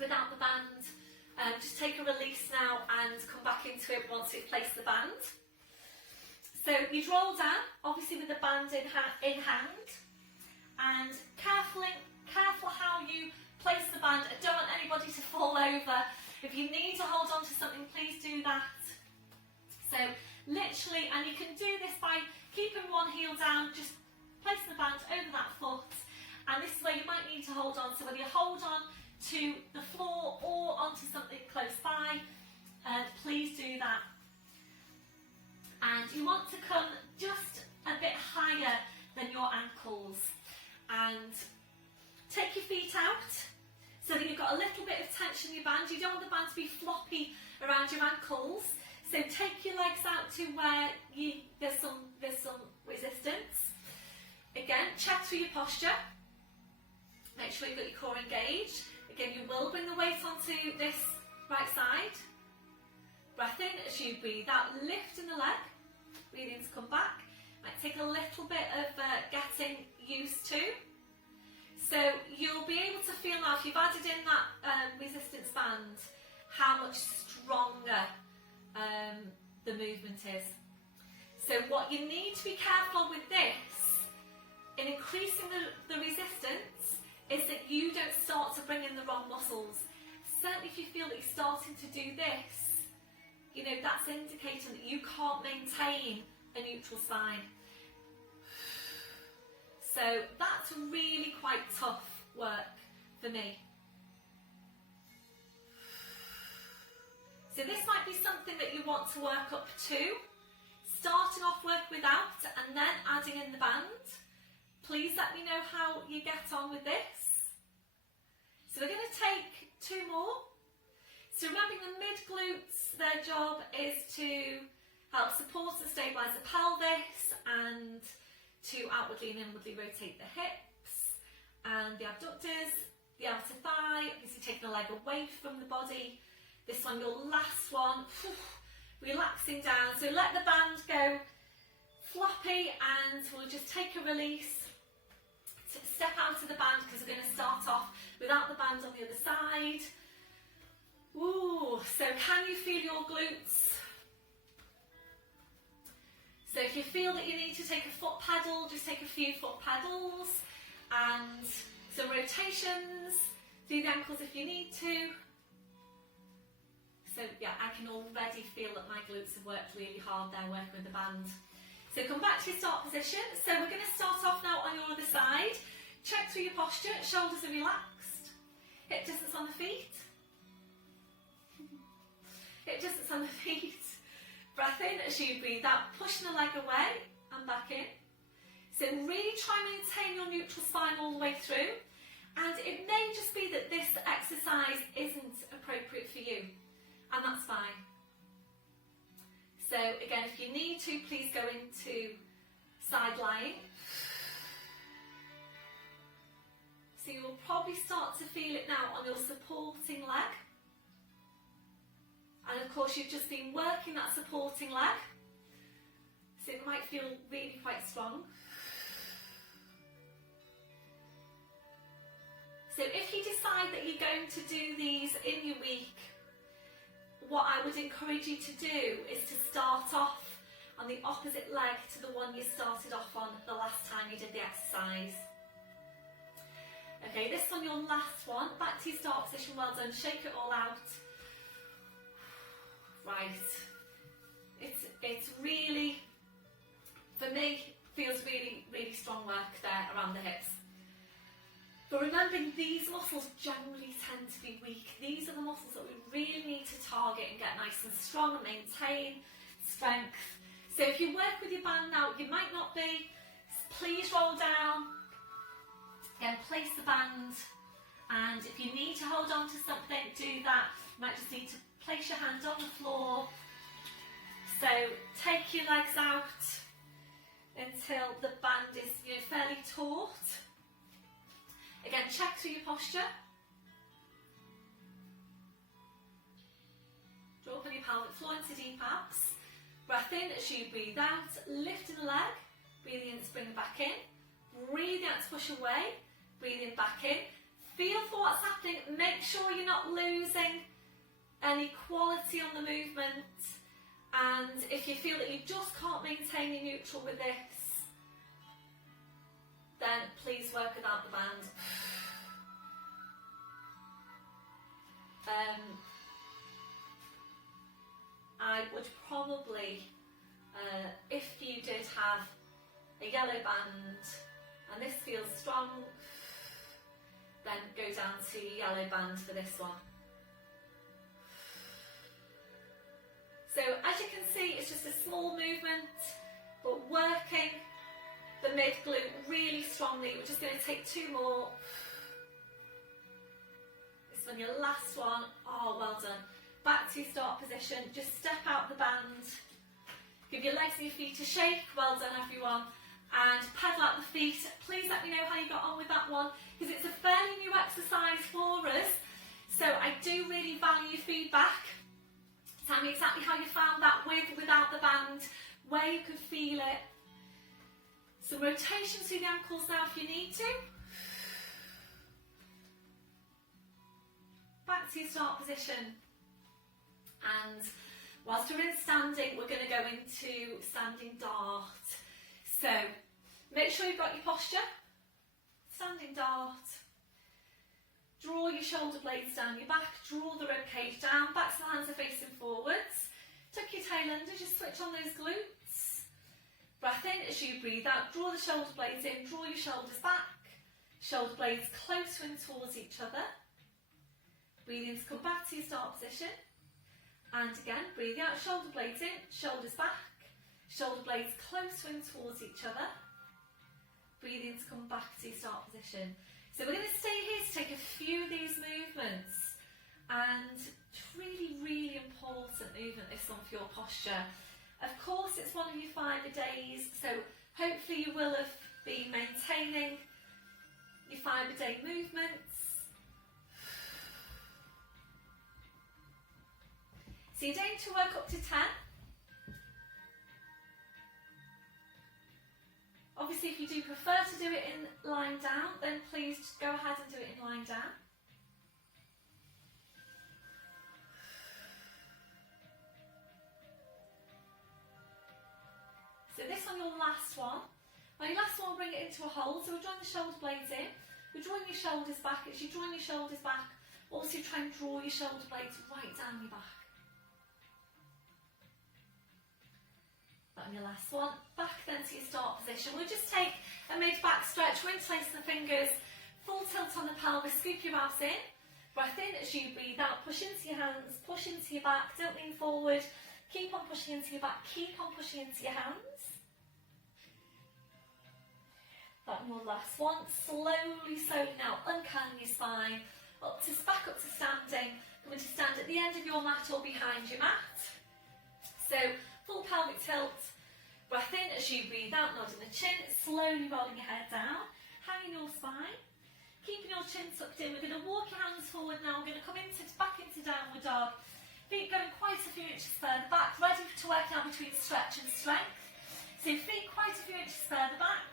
without the band, just take a release now and come back into it once you've placed the band. So you'd roll down, obviously with the band in hand, and careful how you place the band. I don't want anybody to fall over. If you need to hold on to something, please do that. So literally, and you can do this by keeping one heel down, just placing the band over that foot, and this is where you might need to hold on. So whether you hold on to the floor or onto something close by, please do that. And you want to come just a bit higher than your ankles, and take your feet out so that you've got a little bit of tension in your band. You don't want the band to be floppy around your ankles. So take your legs out to where there's some resistance. Again, check through your posture. Make sure you've got your core engaged. Again, you will bring the weight onto this right side. Breath in as you breathe out, lifting the leg. Breathe in to come back. Might take a little bit of getting used to. So you'll be able to feel now, if you've added in that resistance band, how much stronger the movement is. So what you need to be careful with this, in increasing the resistance, is that you don't start to bring in the wrong muscles. Certainly if you feel that you're starting to do this, that's indicating that you can't maintain a neutral spine. So that's really quite tough work for me. So this might be something that you want to work up to, starting off work without and then adding in the band. Please let me know how you get on with this. So we're going to take 2 more. So remembering the mid glutes, their job is to help support and stabilise the pelvis and to outwardly and inwardly rotate the hips and the abductors, the outer thigh, obviously taking the leg away from the body. This one, your last one, relaxing down. So let the band go floppy and we'll just take a release. Step out of the band because we're going to start off without the band on the other side. Ooh, so can you feel your glutes? So if you feel that you need to take a foot pedal, just take a few foot pedals and some rotations through the ankles if you need to. So yeah, I can already feel that my glutes have worked really hard there working with the band. So come back to your start position. So we're going to start off now on your other side. Check through your posture, shoulders are relaxed, hip distance on the feet. Hip distance on the feet. Breath in as you breathe out, pushing the leg away and back in. So really try and maintain your neutral spine all the way through. And it may just be that this exercise isn't appropriate for you, and that's fine. So again, if you need to, please go into side lying. So you'll probably start to feel it now on your supporting leg. And of course you've just been working that supporting leg, so it might feel really quite strong. So if you decide that you're going to do these in your week, what I would encourage you to do is to start off on the opposite leg to the one you started off on the last time you did the exercise. Okay, this one, your last one, back to your start position, well done, shake it all out. Right, it's really, for me, feels really, really strong work there around the hips. But remembering these muscles generally tend to be weak. These are the muscles that we really need to target and get nice and strong and maintain strength. So if you work with your band now, you might not be, please roll down. Again, place the band, and if you need to hold on to something, do that. You might just need to place your hand on the floor. So take your legs out until the band is fairly taut. Again, check through your posture. Draw up on your pelvic floor into deep abs. Breath in as you breathe out, lifting the leg, breathing in to bring it back in. Breathe out to push away, breathing back in. Feel for what's happening, make sure you're not losing any quality on the movement, and if you feel that you just can't maintain your neutral with this, then please work without the band. I would probably, if you did have a yellow band and this feels strong, then go down to yellow band for this one. So as you can see, it's just a small movement, but working the mid glute really strongly. We're just going to take 2 more. This one, your last one. Oh, well done. Back to your start position. Just step out the band. Give your legs and your feet a shake. Well done, everyone. And pedal out the feet. Please let me know how you got on with that one, because it's a fairly new exercise for us. So I do really value feedback. Tell me exactly how you found that with, without the band, where you could feel it. Some rotations through the ankles now if you need to. Back to your start position. And whilst we're in standing, we're going to go into standing dart. So make sure you've got your posture. Standing dart. Draw your shoulder blades down your back, draw the rib cage down, back to the hands are facing forwards. Tuck your tail under, just switch on those glutes. Breath in as you breathe out, draw the shoulder blades in, draw your shoulders back. Shoulder blades closer in towards each other. Breathe in to come back to your start position. And again, breathe out, shoulder blades in, shoulders back, shoulder blades closer in towards each other. Breathe in to come back to your start position. So we're going to stay here to take a few of these movements, and really, really important movement, this one, for your posture. Of course, it's one of your fibre days, so hopefully you will have been maintaining your fibre day movements. So you're aiming to work up to 10. Obviously, if you do prefer to do it in lying down, then please just go ahead and do it in lying down. So this on your last one. On your last one, bring it into a hold. So we're drawing the shoulder blades in. We're drawing your shoulders back. As you're drawing your shoulders back, also try and draw your shoulder blades right down your back. On your last one, back then to your start position. We'll just take a mid-back stretch. We're interlacing the fingers, full tilt on the pelvis, scoop your abs in. Breath in as you breathe out, push into your hands, push into your back, don't lean forward. Keep on pushing into your back, keep on pushing into your hands. That one last one. Slowly, slowly now, uncurling your spine, back up to standing. Coming to stand at the end of your mat or behind your mat. So, full pelvic tilt. Breath in as you breathe out, nodding the chin, slowly rolling your head down, hanging your spine, keeping your chin tucked in. We're going to walk your hands forward now. We're going to come back into downward dog. Feet going quite a few inches further back, ready to work now between stretch and strength. So feet quite a few inches further back,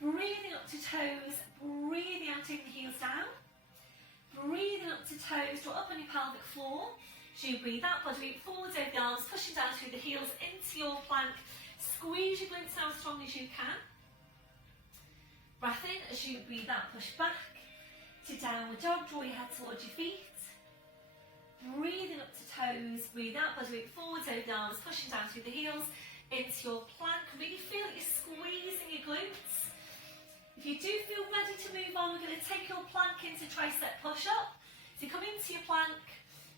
breathing up to toes, breathing out, taking the heels down, breathing up to toes, draw up on your pelvic floor. As you breathe out, body weight forwards over the arms, pushing down through the heels into your plank. Squeeze your glutes down as strong as you can. Breath in as you breathe out, push back to downward dog, draw your head towards your feet. Breathing up to toes, breathe out, body weight forwards over the arms, pushing down through the heels into your plank. Really feel that you're squeezing your glutes. If you do feel ready to move on, we're going to take your plank into tricep push-up. So you come into your plank,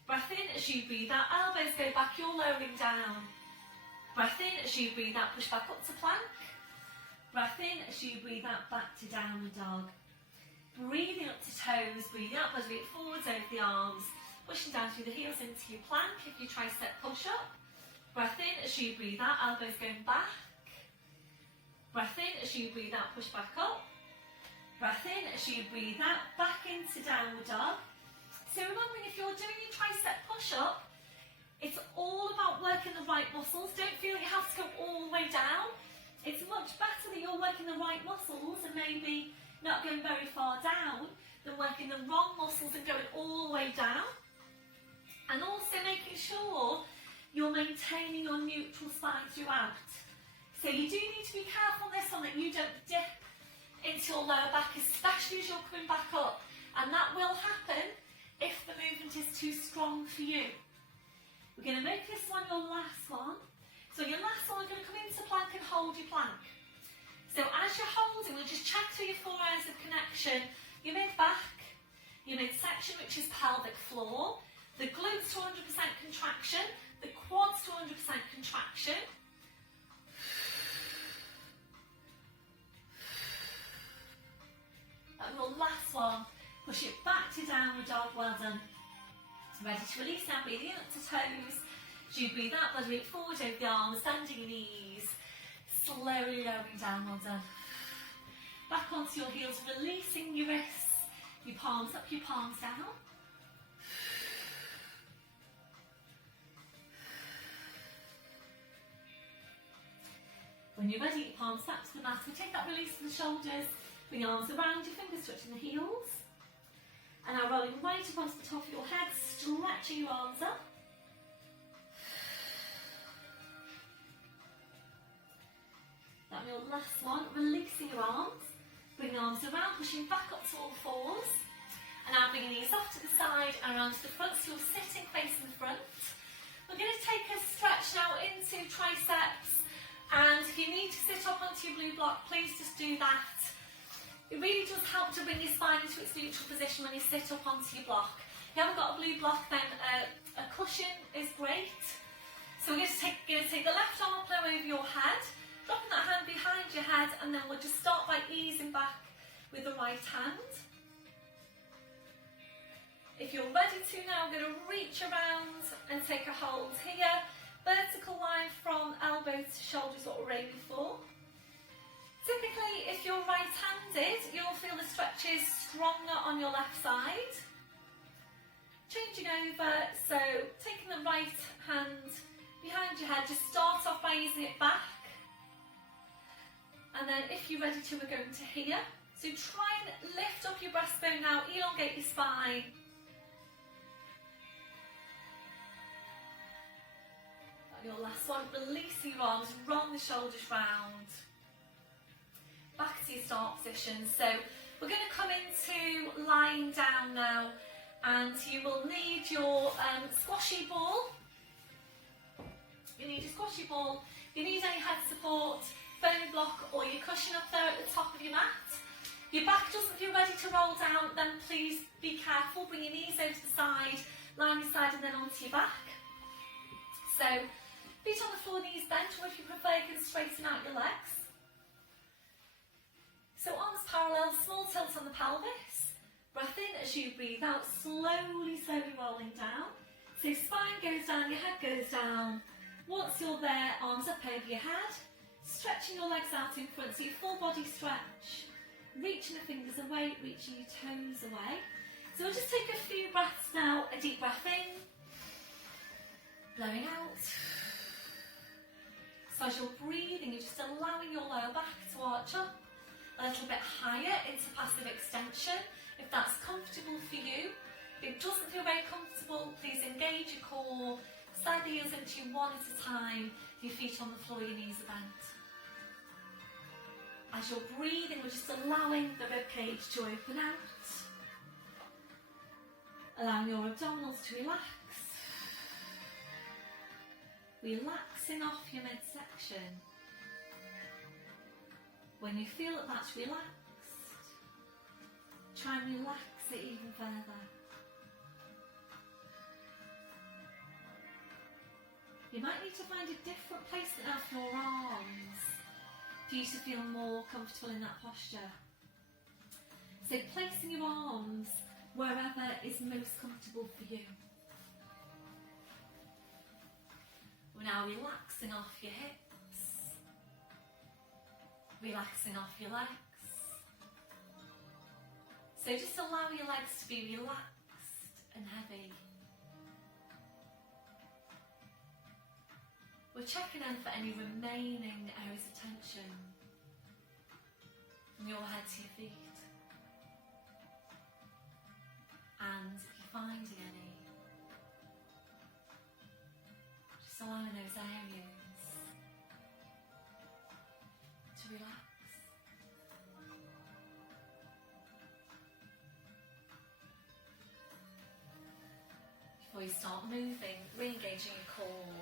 breath in as you breathe out, elbows go back, you're lowering down. Breath in as you breathe out, push back up to plank. Breath in as you breathe out, back to downward dog. Breathing up to toes, breathing out, body weight forwards over the arms, pushing down through the heels into your plank if you tricep push-up. Breath in as you breathe out, elbows going back. Breath in as you breathe out, push back up. Breath in as you breathe out, back into downward dog. So remembering, if you're doing your tricep push-up, it's all about working the right muscles. Don't feel you have to go all the way down. It's much better that you're working the right muscles and maybe not going very far down than working the wrong muscles and going all the way down. And also making sure you're maintaining your neutral spine throughout. So you do need to be careful on this one that you don't dip into your lower back, especially as you're coming back up. And that will happen if the movement is too strong for you. We're going to make this one your last one. So your last one, we're going to come into plank and hold your plank. So as you're holding, we'll just check through your 4 areas of connection. Your mid-back, your midsection, which is pelvic floor, the glutes to 100% contraction, the quads to 100% contraction. And your last one, push it back to downward dog, well done. Ready to release now, breathing up to toes. As you breathe out, body weight forward over the arms, bending your knees. Slowly lowering down, well done. Back onto your heels, releasing your wrists. Your palms up, your palms down. When you're ready, your palms back to the mat. We take that release from the shoulders. Bring your arms around, your fingers touching the heels. And now rolling right up onto the top of your head, stretching your arms up. That will your last one, releasing your arms. Bring the arms around, pushing back up to all fours. And now bringing these off to the side and around to the front, so you're sitting facing the front. We're going to take a stretch now into triceps. And if you need to sit up onto your blue block, please just do that. It really does help to bring your spine into its neutral position when you sit up onto your block. If you haven't got a blue block, then a cushion is great. So we're going to take the left arm up over your head, dropping that hand behind your head, and then we'll just start by easing back with the right hand. If you're ready to now, we're going to reach around and take a hold here. Vertical line from elbow to shoulder is what we're aiming for. Typically, if you're right-handed, you'll feel the stretches stronger on your left side. Changing over, so taking the right hand behind your head, just start off by easing it back. And then if you're ready to, we're going to here. So try and lift up your breastbone now, elongate your spine. And your last one, releasing your arms, roll the shoulders round. Back to your start position. So we're going to come into lying down now, and you will need your squashy ball. You need your squashy ball. You need any head support, foam block, or your cushion up there at the top of your mat. Your back doesn't feel ready to roll down, then please be careful. Bring your knees over to the side, line your side, and then onto your back. So feet on the floor, knees bent, or if you prefer, you can straighten out your legs. So arms parallel, small tilt on the pelvis. Breath in as you breathe out, slowly rolling down. So spine goes down, your head goes down. Once you're there, arms up over your head. Stretching your legs out in front, so your full body stretch. Reaching the fingers away, reaching your toes away. So we'll just take a few breaths now. A deep breath in. Blowing out. So as you're breathing, you're just allowing your lower back to arch up a little bit higher into passive extension, if that's comfortable for you. If it doesn't feel very comfortable, please engage your core, slide the heels into you one at a time, your feet on the floor, your knees are bent. As you're breathing, we're just allowing the ribcage to open out, allowing your abdominals to relax, relaxing off your midsection. When you feel that that's relaxed, try and relax it even further. You might need to find a different placement now for your arms for you to feel more comfortable in that posture. So placing your arms wherever is most comfortable for you. We're now relaxing off your hips. Relaxing off your legs. So just allow your legs to be relaxed and heavy. We're checking in for any remaining areas of tension from your head to your feet. And if you're finding any, just allowing those areas to relax. Before you start moving, re-engaging your core.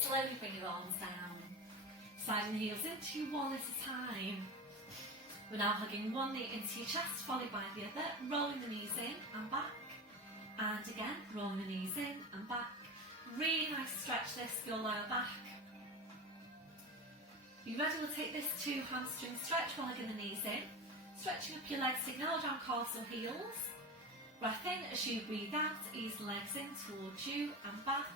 Slowly bring your arms down, sliding the heels into you one at a time. We're now hugging one knee into your chest, followed by the other, rolling the knees in and back, and again, rolling the knees in and back. Really nice stretch this for your lower back. You ready? We'll take this to hamstring stretch while hugging the knees in, stretching up your legs, signal down calves or heels. Breath in as you breathe out, ease the legs in towards you and back.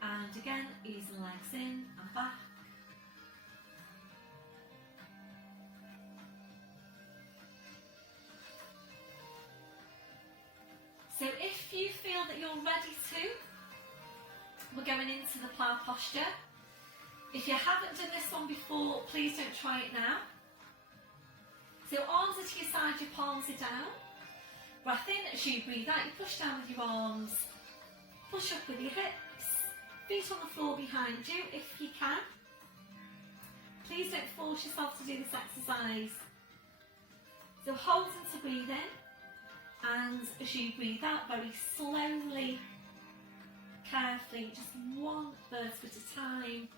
And again, ease the legs in and back. So if you feel that you're ready to, we're going into the plough posture. If you haven't done this one before, please don't try it now. So arms are to your side, your palms are down. Breath in as you breathe out, you push down with your arms, push up with your hips, feet on the floor behind you if you can. Please don't force yourself to do this exercise. So hold into breathe in, and as you breathe out, very slowly, carefully, just one vertebra at a time,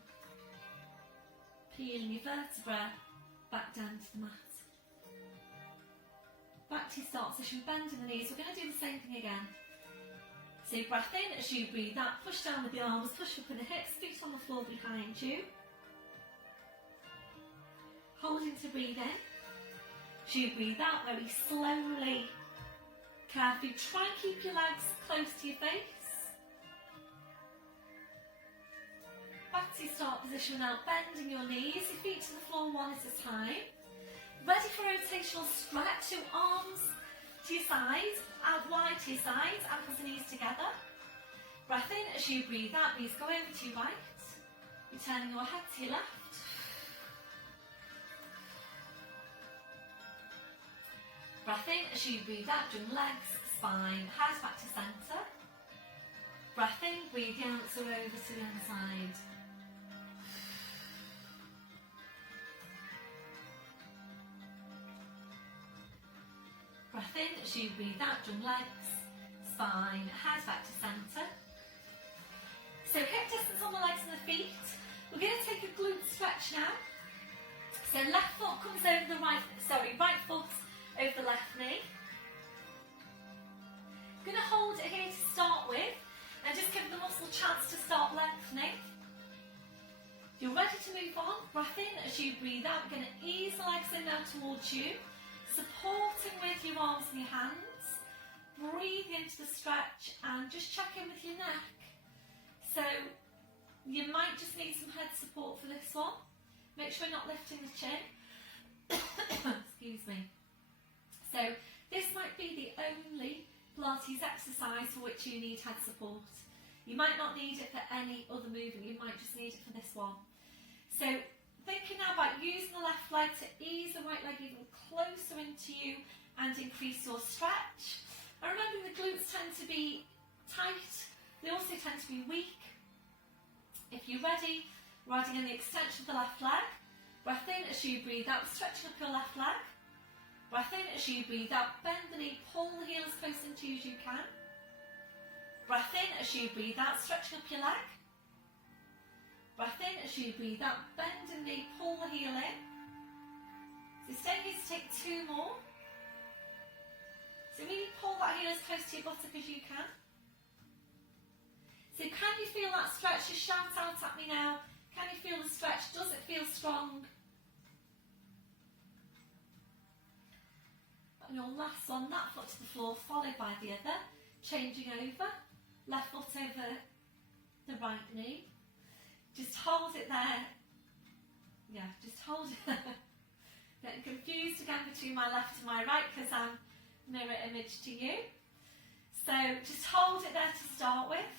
peeling your vertebra back down to the mat. Back to your start position, bending the knees. We're going to do the same thing again. So breath in as you breathe out, push down with the arms, push up with the hips, feet on the floor behind you. Holding to breathe in. As you breathe out very slowly, carefully, try and keep your legs close to your face. Back to your start position without bending your knees, your feet to the floor one at a time. Ready for a rotational stretch, your arms to your sides, out wide to your sides, ankles and knees together. Breath in as you breathe out, knees go over to your right. You're turning your head to your left. Breath in as you breathe out, jump legs, spine, hands back to centre. Breath in, breathe the answer over to the other side. Breath in as you breathe out, jump legs, spine, hands back to centre. So hip distance on the legs and the feet. We're going to take a glute stretch now. So left foot comes over the right foot over the left knee. I'm going to hold it here to start with and just give the muscle a chance to start lengthening. You're ready to move on. Breath in as you breathe out. We're going to ease the legs in now towards you, supporting with your arms and your hands. Breathe into the stretch and just check in with your neck. So you might just need some head support for this one. Make sure you're not lifting the chin. Excuse me. So this might be the only Pilates exercise for which you need head support. You might not need it for any other movement, you might just need it for this one. So thinking now about using the left leg to ease the right leg even closer into you and increase your stretch. And remember, the glutes tend to be tight, they also tend to be weak. If you're ready, riding in the extension of the left leg. Breath in as you breathe out, stretching up your left leg. Breath in as you breathe out, bend the knee, pull the heel as close into you as you can. Breath in as you breathe out, stretching up your leg. Breath in as you breathe out, bend the knee, pull the heel in. So stay here to take two more. So really pull that heel as close to your buttock as you can. So can you feel that stretch? Just shout out at me now. Can you feel the stretch? Does it feel strong? And your last one, that foot to the floor, followed by the other. Changing over, left foot over the right knee. Just hold it there. Yeah, just hold it there. Getting confused again between my left and my right because I'm mirror image to you. So just hold it there to start with.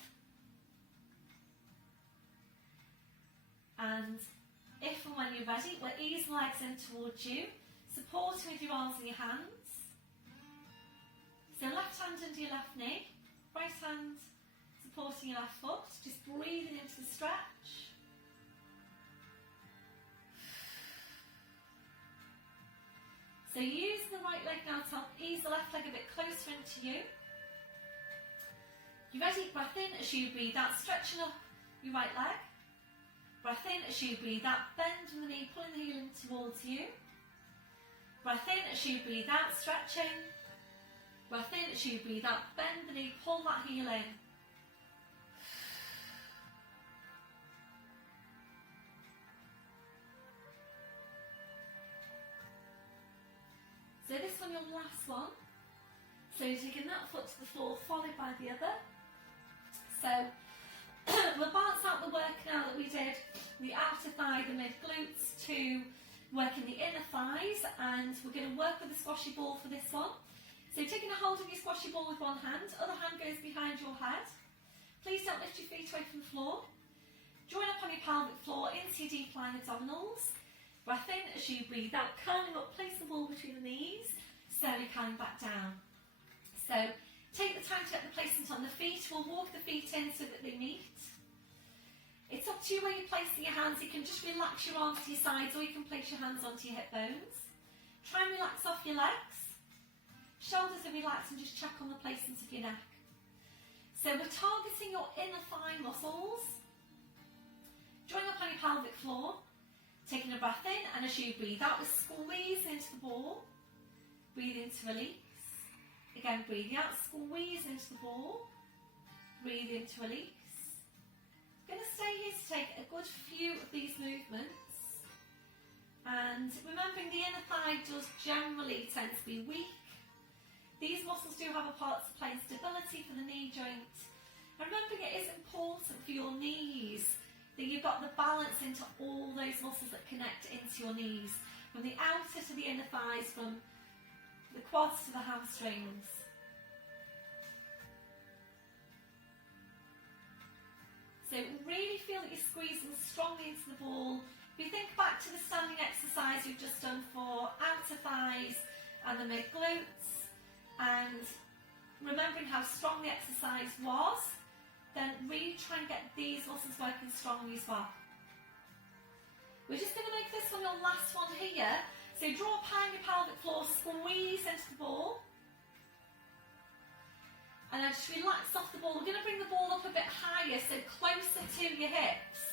And if and when you're ready, we'll ease the legs in towards you, supporting with your arms and your hands. So left hand under your left knee, right hand supporting your left foot, just breathing into the stretch. So use the right leg now to help ease the left leg a bit closer into you. You ready? Breath in as you breathe out, stretching up your right leg. Breath in as you breathe out, bend the knee, pulling the heel in towards you. Breath in as you breathe out, stretching. Breath in as you breathe out, bend the knee, pull that heel in. So this one, your last one. So taking that foot to the floor, followed by the other. So we'll balance out the work now that we did the outer thigh, the mid glutes, to working the inner thighs, and we're going to work with the squashy ball for this one. So taking a hold of your squashy ball with one hand, other hand goes behind your head. Please don't lift your feet away from the floor. Join up on your pelvic floor into your deep lying abdominals. Breath in as you breathe out, curling up, place the ball between the knees, slowly curling back down. So take the time to get the placement on the feet. We'll walk the feet in so that they meet. It's up to you where you're placing your hands. You can just relax your arms to your sides, or you can place your hands onto your hip bones. Try and relax off your legs. Shoulders are relaxed, and just check on the placement of your neck. So we're targeting your inner thigh muscles. Join up on your pelvic floor. Taking a breath in, and as you breathe out, we squeeze into the ball. Breathe in to release. Again, breathing out, squeeze into the ball. breathe in to release. I'm going to stay here to take a good few of these movements, and remembering the inner thigh does generally tend to be weak. These muscles do have a part to play in stability for the knee joint, and remembering it is important for your knees that you've got the balance into all those muscles that connect into your knees, from the outer to the inner thighs, from the quads to the hamstrings. So really feel that you're squeezing strongly into the ball. If you think back to the standing exercise you've just done for outer thighs and the mid glutes, and remembering how strong the exercise was, then really try and get these muscles working strongly as well. We're just going to make this one your last one here. So draw a pie on your pelvic floor, squeeze into the ball. And then just relax off the ball. We're going to bring the ball up a bit higher, so closer to your hips.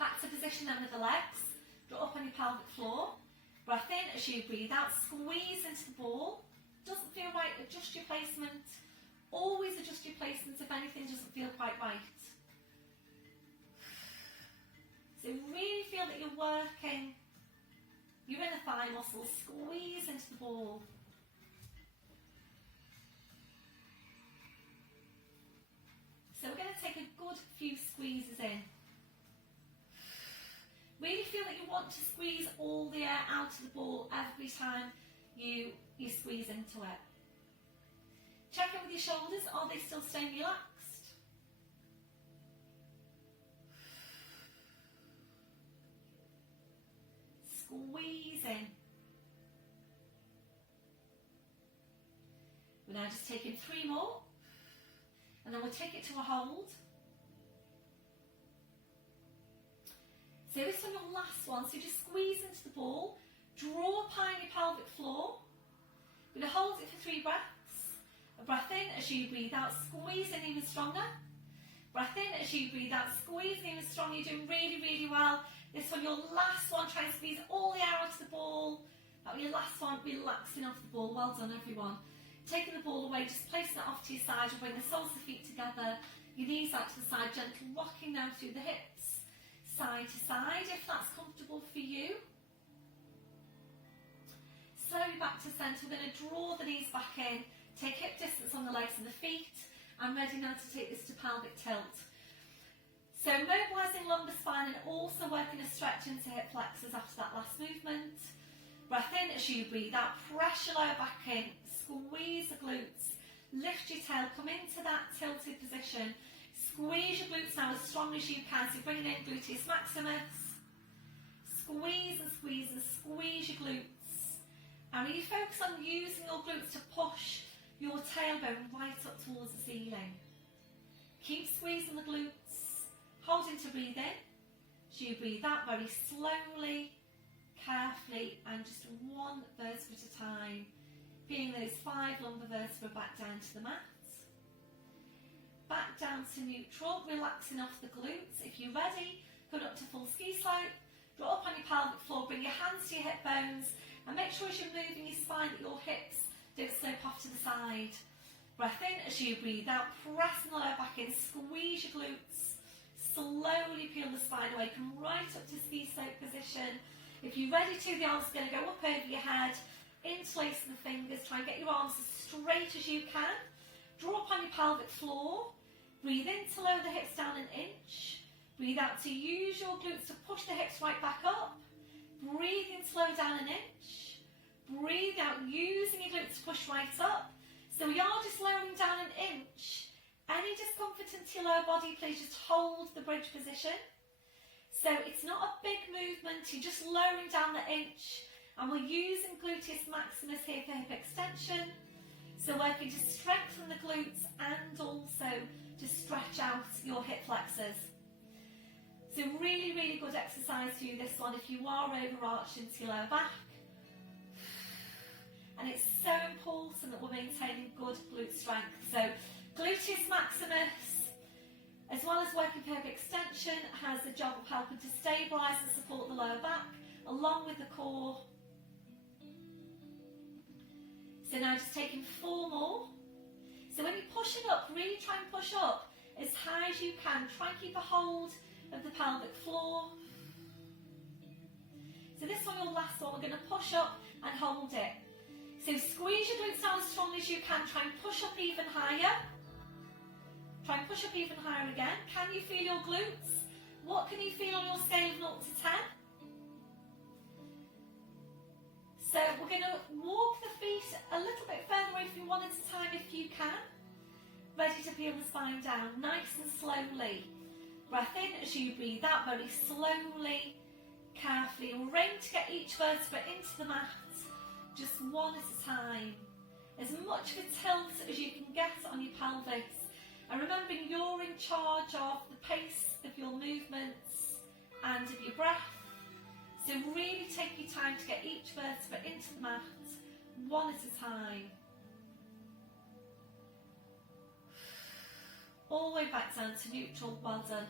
Back to position then with the legs. Draw up on your pelvic floor. Breath in as you breathe out. Squeeze into the ball. Doesn't feel right, adjust your placement. Always adjust your placement if anything doesn't feel quite right. So really feel that you're working your inner thigh muscles. Squeeze into the ball. So we're going to take a good few squeezes in. Really feel that you want to squeeze all the air out of the ball every time you squeeze into it. Check in with your shoulders, are they still staying relaxed? Squeeze in. We're now just taking 3 more. And then we'll take it to a hold. So this one, your last one. So just squeeze into the ball. Draw a pie on your pelvic floor. We're going to hold it for 3 breaths. A breath in as you breathe out. Squeeze in even stronger. Breath in as you breathe out. Squeeze in even stronger. You're doing really, really well. This one, your last one. Try and squeeze all the air out of the ball. That was your last one. Relaxing off the ball. Well done, everyone. Taking the ball away, just placing it off to your side, and bring the soles of the feet together, your knees out to the side, gentle rocking now through the hips, side to side, if that's comfortable for you. Slowly back to centre. We're going to draw the knees back in, take hip distance on the legs and the feet. I'm ready now to take this to pelvic tilt. So mobilising lumbar spine and also working a stretch into hip flexors after that last movement. Breath in as you breathe out, pressure lower back in, squeeze the glutes, lift your tail, come into that tilted position, squeeze your glutes now as strong as you can, so bringing in gluteus maximus, squeeze and squeeze and squeeze your glutes, and really focus on using your glutes to push your tailbone right up towards the ceiling. Keep squeezing the glutes, holding to breathe in, as you breathe out very slowly, carefully, and just 1 vertebra at a time, feeling those 5 lumbar vertebrae back down to the mat. Back down to neutral, relaxing off the glutes. If you're ready, go up to full ski slope, draw up on your pelvic floor, bring your hands to your hip bones, and make sure as you're moving your spine that your hips don't slope off to the side. Breath in as you breathe out, pressing the lower back in, squeeze your glutes, slowly peel the spine away, come right up to ski slope position. If you're ready to, the arms are going to go up over your head, interlacing the fingers, try and get your arms as straight as you can. Draw up on your pelvic floor, breathe in to lower the hips down 1 inch, breathe out to use your glutes to push the hips right back up, breathe in to lower down 1 inch, breathe out using your glutes to push right up. So we are just lowering down 1 inch. Any discomfort into your lower body, please just hold the bridge position. So it's not a big movement, you're just lowering down the inch, and we're using gluteus maximus here for hip extension. So working to strengthen the glutes and also to stretch out your hip flexors. So really, really good exercise for you, this one, if you are overarching to your lower back. And it's so important that we're maintaining good glute strength. So gluteus maximus, as well as working for hip extension, has the job of helping to stabilise and support the lower back, along with the core. So now just taking 4 more. So when you're pushing up, really try and push up as high as you can. Try and keep a hold of the pelvic floor. So this one, your last one, we're going to push up and hold it. So squeeze your glutes down as strong as you can. Try and push up even higher. Try and push up even higher again. Can you feel your glutes? What can you feel on your scale of 0 to 10? So we're going to walk the feet a little bit further away from you one at a time if you can. Ready to peel the spine down, nice and slowly. Breath in as you breathe out, very slowly, carefully. And we're aiming to get each vertebra into the mat, just one at a time. As much of a tilt as you can get on your pelvis. And remembering you're in charge of the pace of your movements and of your breath. So really take your time to get each vertebra into the mat, one at a time. All the way back down to neutral, well done.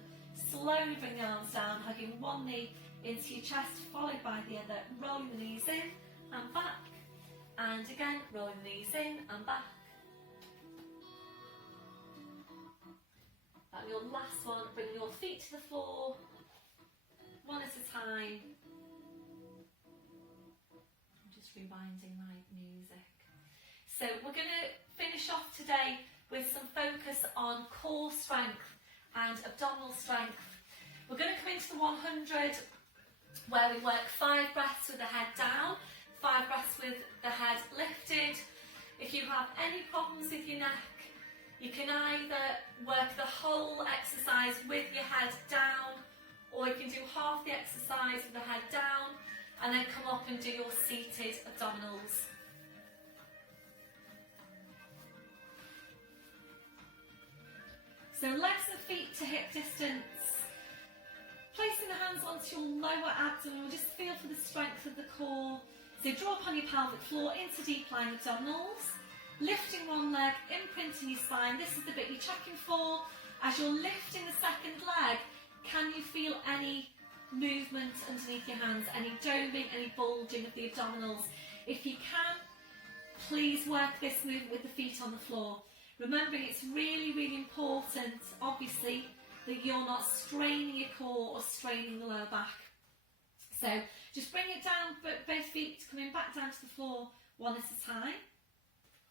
Slowly bring the arms down, hugging one knee into your chest, followed by the other. Rolling the knees in and back. And again, rolling the knees in and back. And your last one, bring your feet to the floor, one at a time. I'm just rewinding my music. So we're going to finish off today with some focus on core strength and abdominal strength. We're going to come into the 100 where we work 5 breaths with the head down, 5 breaths with the head lifted. If you have any problems with your neck, you can either work the whole exercise with your head down, or you can do half the exercise with the head down and then come up and do your seated abdominals. So legs and feet to hip distance. Placing the hands onto your lower abdomen, just feel for the strength of the core. So draw upon your pelvic floor into deep lying abdominals. Lifting one leg, imprinting your spine. This is the bit you're checking for. As you're lifting the second leg, can you feel any movement underneath your hands? Any doming, any bulging of the abdominals? If you can, please work this movement with the feet on the floor. Remembering it's really, really important, obviously, that you're not straining your core or straining the lower back. So just bring it down, but both feet coming back down to the floor, one at a time.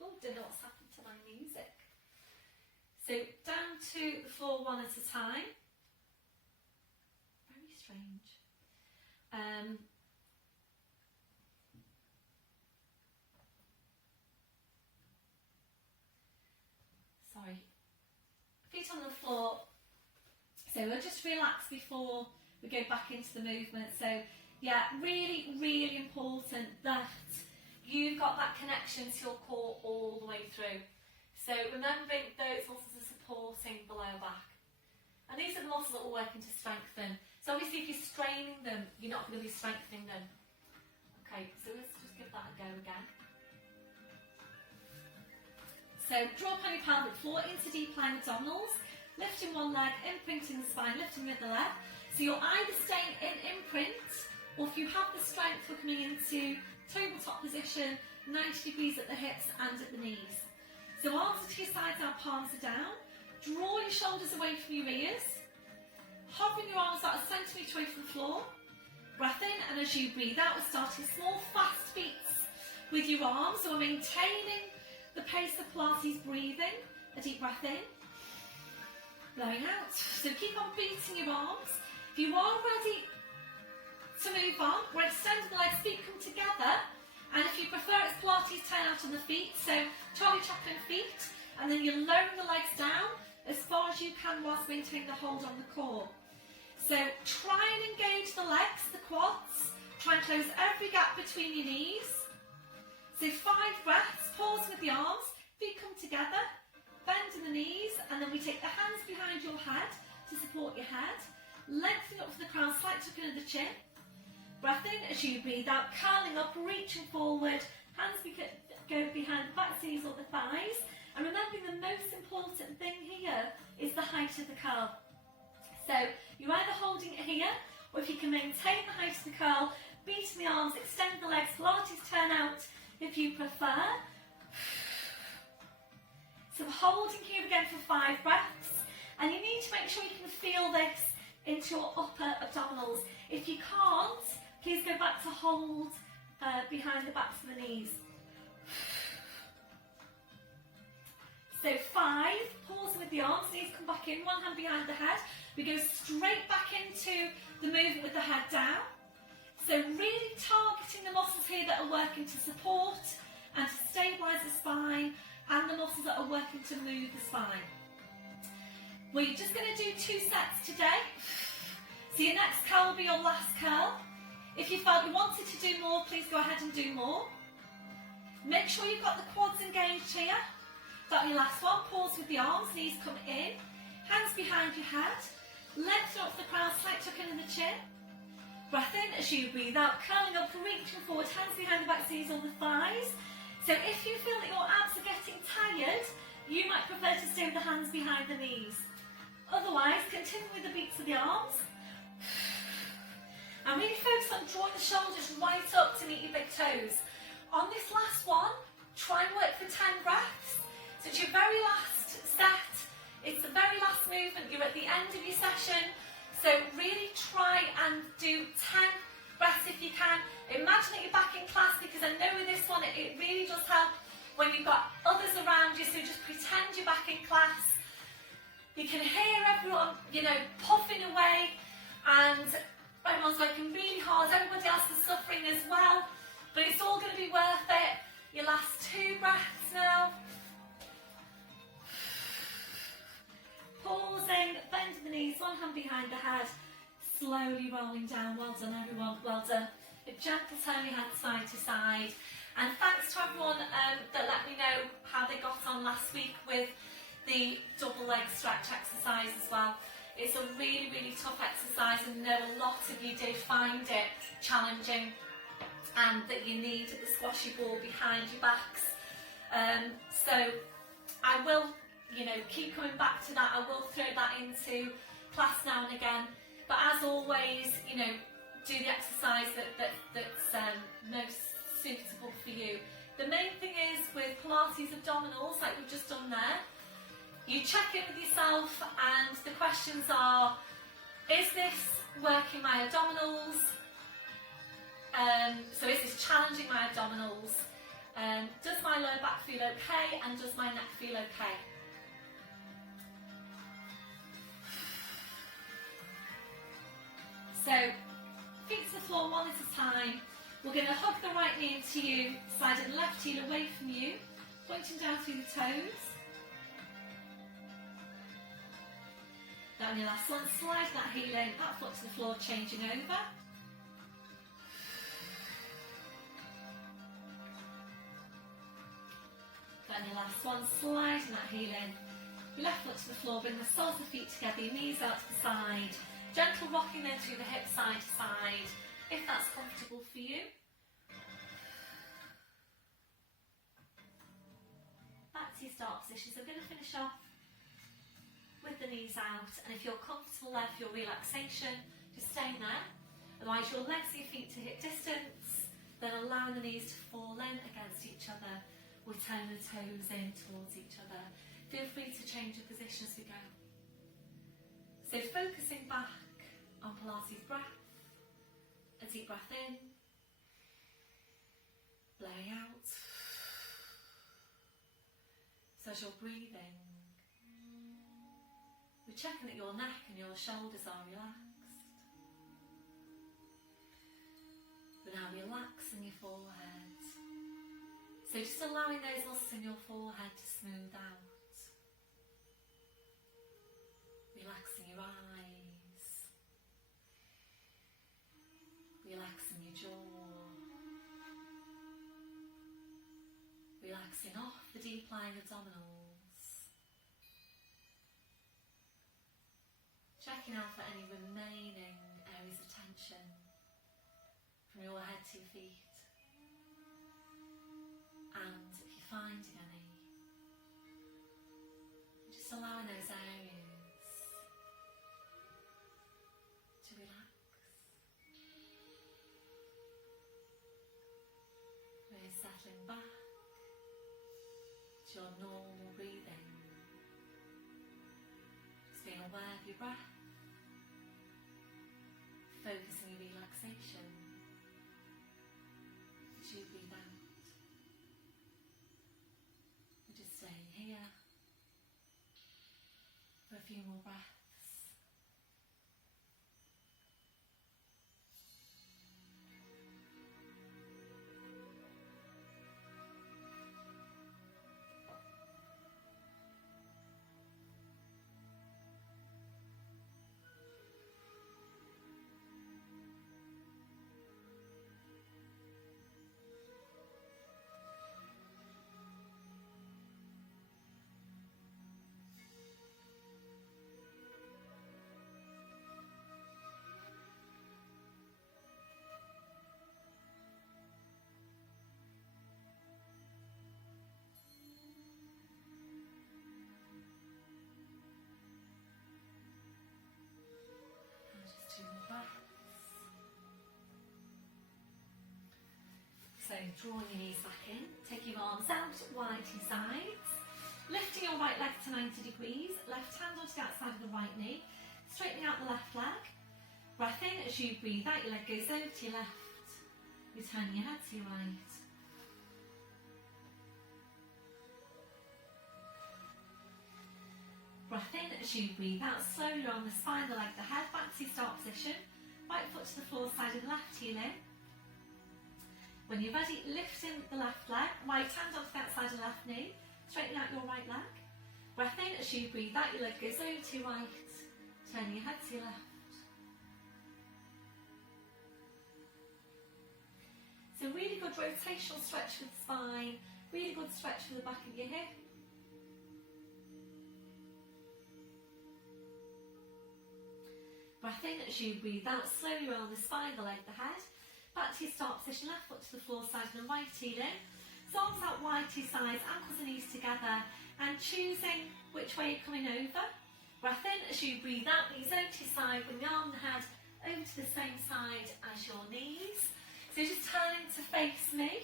Oh, don't know what's happened to my music. So down to the floor one at a time. Very strange. Sorry. Feet on the floor. So we'll just relax before we go back into the movement. So yeah, really, really important that you've got that connection to your core all the way through. So remembering those muscles are supporting the lower back. And these are the muscles that we're working to strengthen. So obviously if you're straining them, you're not going to be strengthening them. Okay, so let's just give that a go again. So draw upon your pelvic floor into deep lying abdominals, lifting one leg, imprinting the spine, lifting the other leg. So you're either staying in imprint, or if you have the strength, we're coming into tabletop position, 90 degrees at the hips and at the knees. So arms are to your sides, our palms are down. Draw your shoulders away from your ears. Hovering your arms out a centimetre away from the floor. Breath in, and as you breathe out, we're starting small, fast beats with your arms. So we're maintaining the pace of Pilates breathing. A deep breath in. Blowing out. So keep on beating your arms. If you are ready to move on, we're extending the legs, feet come together. And if you prefer, it's Pilates turn out on the feet. So Charlie Chaplin feet. And then you're lowering the legs down as far as you can whilst maintaining the hold on the core. So try and engage the legs, the quads. Try and close every gap between your knees. So 5 breaths, pause with the arms, feet come together, bend in the knees, and then we take the hands behind your head to support your head. Lengthening up from the crown, slight tuck under the chin. Breath in as you breathe out, curling up, reaching forward, hands go behind the back seas or the thighs. And remembering the most important thing here is the height of the curl. So you're either holding it here, or if you can maintain the height of the curl, beating the arms, extend the legs, Pilates turn out if you prefer. So holding here again for 5 breaths, and you need to make sure you can feel this into your upper abdominals. If you can't, please go back to hold behind the backs of the knees. So 5, pausing with the arms, knees come back in, one hand behind the head. We go straight back into the movement with the head down. So really targeting the muscles here that are working to support and to stabilise the spine, and the muscles that are working to move the spine. We're just going to do 2 sets today. So your next curl will be your last curl. If you felt you wanted to do more, please go ahead and do more. Make sure you've got the quads engaged here. That'll be your last one. Pause with the arms, knees come in, hands behind your head, lengthen up the crown, slight tuck in the chin. Breath in as you breathe out, curling up, reaching forward, hands behind the back, knees on the thighs. So if you feel that your abs are getting tired, you might prefer to stay with the hands behind the knees. Otherwise, continue with the beats of the arms. And really focus on drawing the shoulders right up to meet your big toes. On this last one, try and work for 10 breaths. So it's your very last set. It's the very last movement. You're at the end of your session. So really try and do 10 breaths if you can. Imagine that you're back in class, because I know with this one it really does help when you've got others around you. So just pretend you're back in class. You can hear everyone, you know, puffing away, and everyone's working really hard. Everybody else is suffering as well, but it's all going to be worth it. Your last 2 breaths now. Pausing, bending the knees, one hand behind the head, slowly rolling down. Well done everyone, well done. A gentle turn your head side to side. And thanks to everyone that let me know how they got on last week with the double leg stretch exercise as well. It's a really, really tough exercise, and I know a lot of you did find it challenging, and that you need the squashy ball behind your backs. So I will, you know, keep coming back to that. I will throw that into class now and again. But as always, you know, do the exercise that's most suitable for you. The main thing is with Pilates abdominals, like we've just done there, you check in with yourself, and the questions are, is this working my abdominals? So is this challenging my abdominals? Does my lower back feel okay? And does my neck feel okay? So, feet to the floor one at a time. We're going to hug the right knee into you, sliding the left heel away from you, pointing down through the toes. Down your last one, slide that heel in, that foot to the floor, changing over. Down your last one, sliding that heel in. Your left foot to the floor, bring the soles of the feet together, your knees out to the side. Gentle rocking then through the hips side to side, if that's comfortable for you. Back to your start position. So we're going to finish off with the knees out, and if you're comfortable there for your relaxation, just stay there. Otherwise your legs and your feet to hip distance, then allowing the knees to fall in against each other. We'll turn the toes in towards each other. Feel free to change your position as we go. So focusing back on Pilates breath, a deep breath in, blowing out. So as you're breathing, we're checking that your neck and your shoulders are relaxed. We're now relaxing your forehead. So just allowing those muscles in your forehead to smooth out. Relaxing your eyes, relaxing your jaw, relaxing off the deep lying abdominals, checking out for any remaining areas of tension from your head to your feet, and if you're finding any, just allowing those areas to relax. We're settling back, to your normal breathing. Just being aware of your breath. Focus on your relaxation as you breathe out. We're just staying here for a few more breaths. So drawing your knees back in, taking your arms out wide to your sides, lifting your right leg to 90 degrees, left hand onto the outside of the right knee, straightening out the left leg. Breath in, as you breathe out, your leg goes over to your left, you're turning your head to your right. Breath in, as you breathe out, slowly on the spine, the leg, the head, back to your start position, right foot to the floor side of the left heel in. When you're ready, lifting the left leg, right hand onto the outside of the left knee, straightening out your right leg. Breath in, as you breathe out, your leg goes over to your right, turning your head to your left. So really good rotational stretch with the spine, really good stretch for the back of your hip. Breath in, as you breathe out, slowly around the spine, the leg, the head. Back to your start position, left foot to the floor side and the right heel in. So arms out wide to your sides, ankles and knees together, and choosing which way you're coming over. Breath in, as you breathe out, knees over to your side, bring the arm and the head over to the same side as your knees. So you're just turning to face me.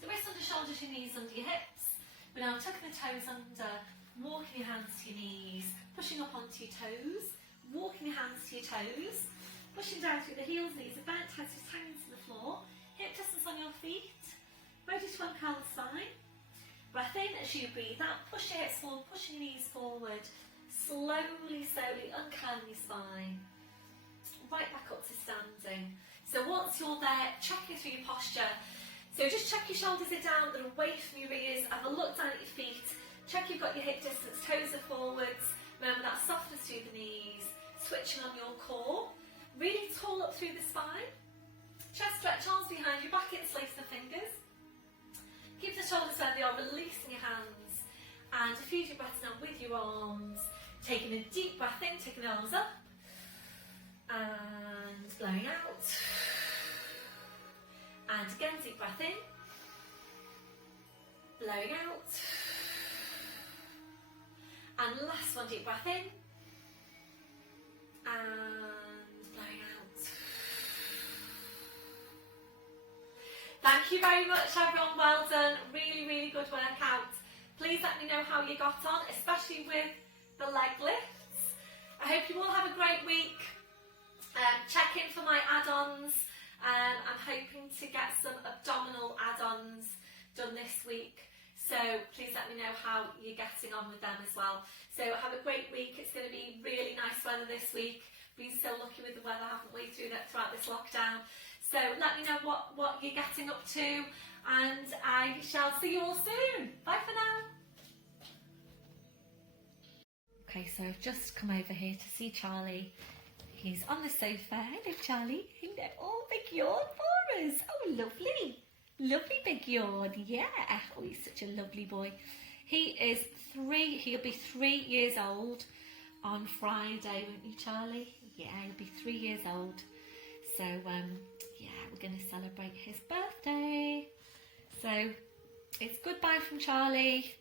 So wrists under shoulders, your knees under your hips. We're now tucking the toes under, walking your hands to your knees, pushing up onto your toes, walking your hands to your toes, pushing down through the heels, knees are bent, heads just hanging to the floor, hip distance on your feet, ready to uncurl the spine. Breath in, as you breathe out, push your hips forward, pushing your knees forward, slowly, slowly uncurling your spine, right back up to standing. So once you're there, checking through your posture. So just check your shoulders are down, they're away from your ears, have a look down at your feet, check you've got your hip distance, toes are forwards, remember that softness through the knees, switching on your core. Really tall up through the spine. Chest stretch, arms behind you, back interlace the fingers. Keep the shoulders where they are, releasing your hands. And a few deep breaths now with your arms. Taking a deep breath in, taking the arms up. And blowing out. And again, deep breath in. Blowing out. And last one, deep breath in. And blowing out. Thank you very much everyone, well done, really, really good workout. Please let me know how you got on, especially with the leg lifts. I hope you all have a great week. Check in for my add-ons. I'm hoping to get some abdominal add-ons done this week. So please let me know how you're getting on with them as well. So have a great week. It's going to be really nice weather this week. Been so lucky with the weather, haven't we, throughout this lockdown. So let me know what you're getting up to, and I shall see you all soon. Bye for now. Okay, so I've just come over here to see Charlie. He's on the sofa. Hello, Charlie. Hello. Oh, big yawn for us. Oh, lovely. Lovely big yawn. Yeah. Oh, he's such a lovely boy. He is 3. He'll be 3 years old on Friday, won't you, Charlie? Yeah, he'll be 3 years old. So, yeah, we're going to celebrate his birthday. So, it's goodbye from Charlie.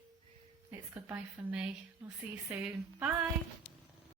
It's goodbye from me. We'll see you soon. Bye.